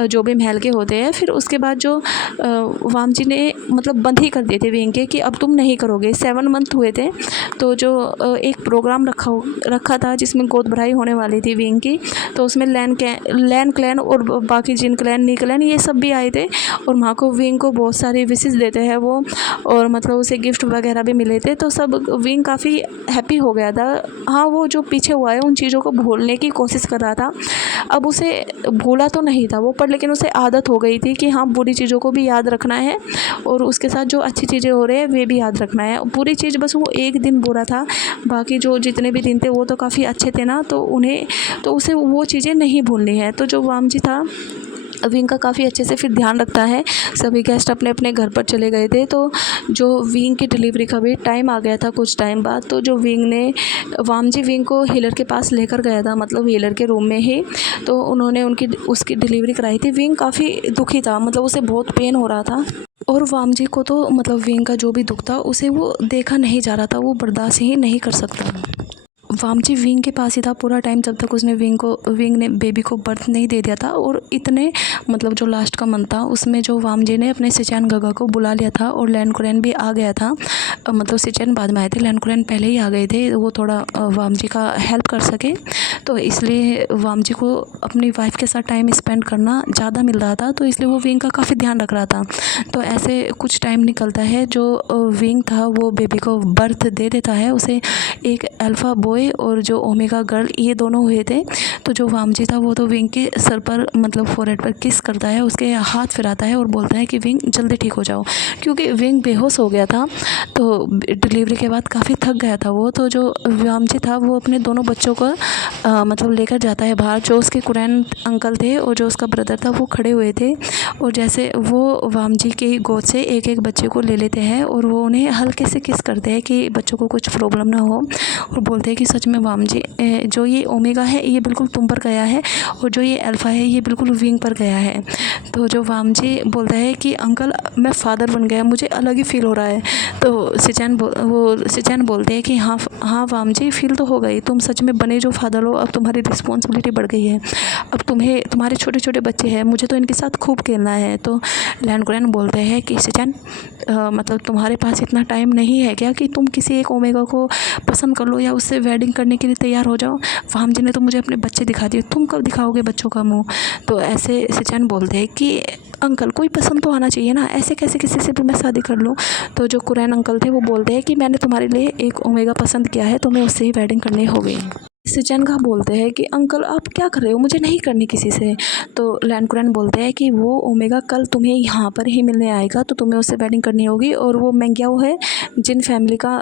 जो भी महल के होते हैं। फिर उसके बाद जो वामजी ने मतलब बंद ही कर दिए थे विंग के कि अब तुम नहीं करोगे। 7 मंथ हुए थे, तो जो एक प्रोग्राम रखा था जिसमें गोद भराई होने वाली थी विंग की। तो उसमें लैन क्लैन और बाकी जिन क्लैन नी क्लैन ये सब भी आए थे और वहाँ को विंग को बहुत सारी विशेस देते हैं वो, और मतलब उसे गिफ्ट वगैरह भी मिले थे। तो सब विंग काफ़ी हैप्पी हो गया था। हाँ, वो जो पीछे हुआ है उन चीज़ों को भूलने की कोशिश कर रहा था। अब उसे भूला तो नहीं था वो, पर लेकिन उसे आदत हो गई थी कि हाँ, बुरी चीज़ों को भी याद रखना है और उसके साथ जो अच्छी चीज़ें हो रही है वे भी याद रखना है। बुरी चीज़ बस वो एक दिन बुरा था, बाकी जो जितने भी दिन थे वो तो काफ़ी अच्छे थे ना, तो उसे वो चीज़ें नहीं भूलनी है। तो जो वामजी था विंग का काफ़ी अच्छे से फिर ध्यान रखता है। सभी गेस्ट अपने अपने घर पर चले गए थे। तो जो विंग की डिलीवरी का भी टाइम आ गया था कुछ टाइम बाद, तो जो विंग ने वामजी विंग को हीलर के पास लेकर गया था, मतलब हीलर के रूम में ही। तो उन्होंने उसकी डिलीवरी कराई थी। विंग काफ़ी दुखी था, मतलब उसे बहुत पेन हो रहा था और वामजी को तो मतलब विंग का जो भी दुख था उसे वो देखा नहीं जा रहा था, वो बर्दाश्त ही नहीं कर सकता। वामजी विंग के पास ही था पूरा टाइम जब तक उसने विंग ने बेबी को बर्थ नहीं दे दिया था। और इतने मतलब जो लास्ट का मंथ था उसमें जो वामजी ने अपने सिचैन गगा को बुला लिया था और लैन कुरैन भी आ गया था। मतलब सिचैन बाद में आए थे, लैन कुरैन पहले ही आ गए थे, वो थोड़ा वामजी का हेल्प कर सके, तो इसलिए वामजी को अपनी वाइफ के साथ टाइम स्पेंड करना ज़्यादा मिल रहा था, तो इसलिए वो विंग का काफ़ी ध्यान रख रहा था। तो ऐसे कुछ टाइम निकलता है, जो विंग था वो बेबी को बर्थ दे देता है। उसे एक अल्फ़ा बॉय और जो ओमेगा गर्ल ये दोनों हुए थे। तो जो वामजी था वो तो विंग के सर पर मतलब फोरहेड पर किस करता है, उसके हाथ फिराता है और बोलता है कि विंग जल्दी ठीक हो जाओ, क्योंकि विंग बेहोश हो गया था। तो डिलीवरी के बाद काफ़ी थक गया था वो। तो जो वामजी था वो अपने दोनों बच्चों को मतलब लेकर जाता है बाहर। जो उसके कुरैन अंकल थे और जो उसका ब्रदर था वो खड़े हुए थे, और जैसे वो वामजी के गोद से एक एक बच्चे को ले लेते हैं और वो उन्हें हल्के से किस करते हैं कि बच्चों को कुछ प्रॉब्लम ना हो, और बोलते हैं कि सच में वामजी, जो ये ओमेगा है ये बिल्कुल तुम पर गया है और जो ये अल्फ़ा है ये बिल्कुल विंग पर गया है। तो जो वामजी बोलता है कि अंकल मैं फ़ादर बन गया, मुझे अलग ही फील हो रहा है। तो सिचैन बोलते हैं कि हाँ वामजी फील तो हो गई, तुम सच में बने जो फ़ादर हो, अब तुम्हारी रिस्पॉन्सिबिलिटी बढ़ गई है, अब तुम्हारे छोटे छोटे बच्चे हैं, मुझे तो इनके साथ खूब खेलना है। तो लैंडग्रेन बोलते हैं कि सिचन मतलब तुम्हारे पास इतना टाइम नहीं है क्या कि तुम किसी एक ओमेगा को पसंद कर लो या उससे वेडिंग करने के लिए तैयार हो जाओ। वाम जी ने तो मुझे अपने बच्चे दिखा दिए, तुम कब दिखाओगे बच्चों का मुँह। तो ऐसे सिचन बोलते हैं कि अंकल कोई पसंद तो आना चाहिए ना, ऐसे कैसे किसी से भी मैं शादी कर लूँ। तो जो कुरैन अंकल थे वो बोलते हैं कि मैंने तुम्हारे लिए एक ओमेगा पसंद किया है, तुम्हें उससे ही वेडिंग करनी होगी। सिचन का बोलते हैं कि अंकल आप क्या कर रहे हो, मुझे नहीं करनी किसी से। तो लैंडकुरैन बोलते हैं कि वो ओमेगा कल तुम्हें यहाँ पर ही मिलने आएगा, तो तुम्हें उससे वेडिंग करनी होगी। और वो मैंग्याओ है जिन फैमिली का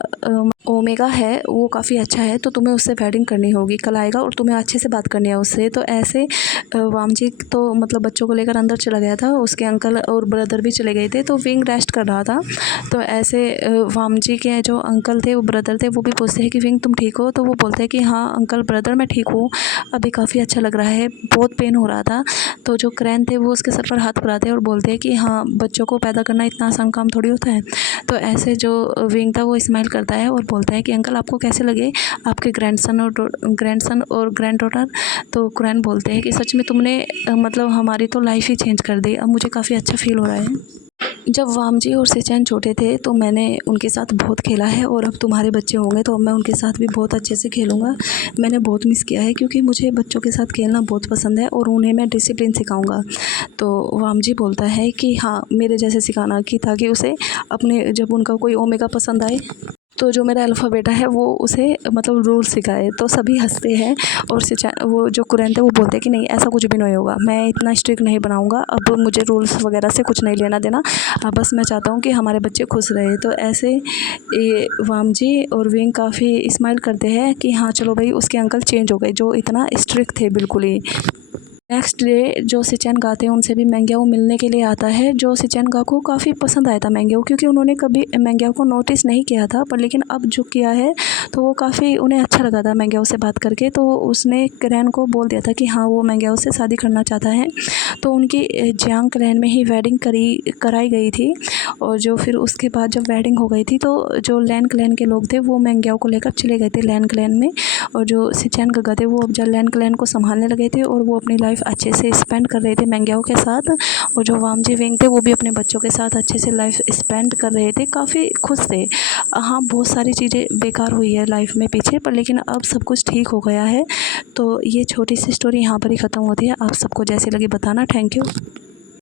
ओमेगा है वो काफ़ी अच्छा है, तो तुम्हें उससे वेडिंग करनी होगी, कल आएगा और तुम्हें अच्छे से बात करनी है उससे। तो ऐसे वामजी तो मतलब बच्चों को लेकर अंदर चला गया था, उसके अंकल और ब्रदर भी चले गए थे, तो विंग रेस्ट कर रहा था। तो ऐसे वामजी के जो अंकल थे वो ब्रदर थे, वो भी पूछते हैं कि विंग तुम ठीक हो। तो वो बोलते हैं कि हाँ अंकल ब्रदर मैं ठीक हूँ, अभी काफ़ी अच्छा लग रहा है, बहुत पेन हो रहा था। तो जो क्रैन थे वो उसके सर पर हाथ फैलाते हैं और बोलते हैं कि हाँ बच्चों को पैदा करना इतना आसान काम थोड़ी होता है। तो ऐसे जो विंग था वो स्माइल करता है और बोलता है कि अंकल आपको कैसे लगे आपके ग्रैंडसन और ग्रैंड डॉटर। तो क्रैन बोलते हैं कि सच में तुमने मतलब हमारी तो लाइफ ही चेंज कर दी, अब मुझे काफ़ी अच्छा फील हो रहा है। जब वामजी और सिचन छोटे थे तो मैंने उनके साथ बहुत खेला है, और अब तुम्हारे बच्चे होंगे तो अब मैं उनके साथ भी बहुत अच्छे से खेलूँगा। मैंने बहुत मिस किया है क्योंकि मुझे बच्चों के साथ खेलना बहुत पसंद है और उन्हें मैं डिसिप्लिन सिखाऊंगा। तो वामजी बोलता है कि हाँ मेरे जैसे सिखाना, कि ताकि उसे अपने जब उनका कोई ओमेगा पसंद आए तो जो मेरा अल्फ़ा बेटा है वो उसे मतलब रूल सिखाए। तो सभी हंसते हैं और वो जो कुरैन थे वो बोलते हैं कि नहीं ऐसा कुछ भी नहीं होगा, मैं इतना स्ट्रिक्ट नहीं बनाऊंगा, अब मुझे रूल्स वगैरह से कुछ नहीं लेना देना, बस मैं चाहता हूँ कि हमारे बच्चे खुश रहे। तो ऐसे ये वामजी और विंग काफ़ी स्माइल करते हैं कि हाँ चलो भाई उसके अंकल चेंज हो गए जो इतना स्ट्रिक्ट थे बिल्कुल ही। नेक्स्ट डे जो सिचन गा थे उनसे भी मैंग्याओ मिलने के लिए आता है। जो सिचन गा को काफ़ी पसंद आया था मैंग्याओ, क्योंकि उन्होंने कभी मैंग्याओ को नोटिस नहीं किया था, पर लेकिन अब जो किया है तो वो काफ़ी उन्हें अच्छा लगा था मैंग्याओ से बात करके। तो उसने क्रैन को बोल दिया था कि हाँ वो मैंग्याओ से शादी करना चाहता है। तो उनकी जियांग क्लैन में ही वेडिंग कराई गई थी। और जो फिर उसके बाद जब वेडिंग हो गई थी तो जो लैन क्लैन के लोग थे वो मैंग्याओ को लेकर चले गए थे लैन क्लैन में। और जो सिचन गगा थे वो अब जब लैन क्लैन को संभालने लगे थे और वो अपनी लाइफ अच्छे से स्पेंड कर रहे थे मैंग्याओ के साथ। और जो वामजी विंग थे वो भी अपने बच्चों के साथ अच्छे से लाइफ स्पेंड कर रहे थे, काफ़ी खुश थे। हाँ बहुत सारी चीज़ें बेकार हुई है लाइफ में पीछे, पर लेकिन अब सब कुछ ठीक हो गया है। तो ये छोटी सी स्टोरी यहाँ पर ही ख़त्म होती है। आप सबको जैसी लगी बताना। Thank you.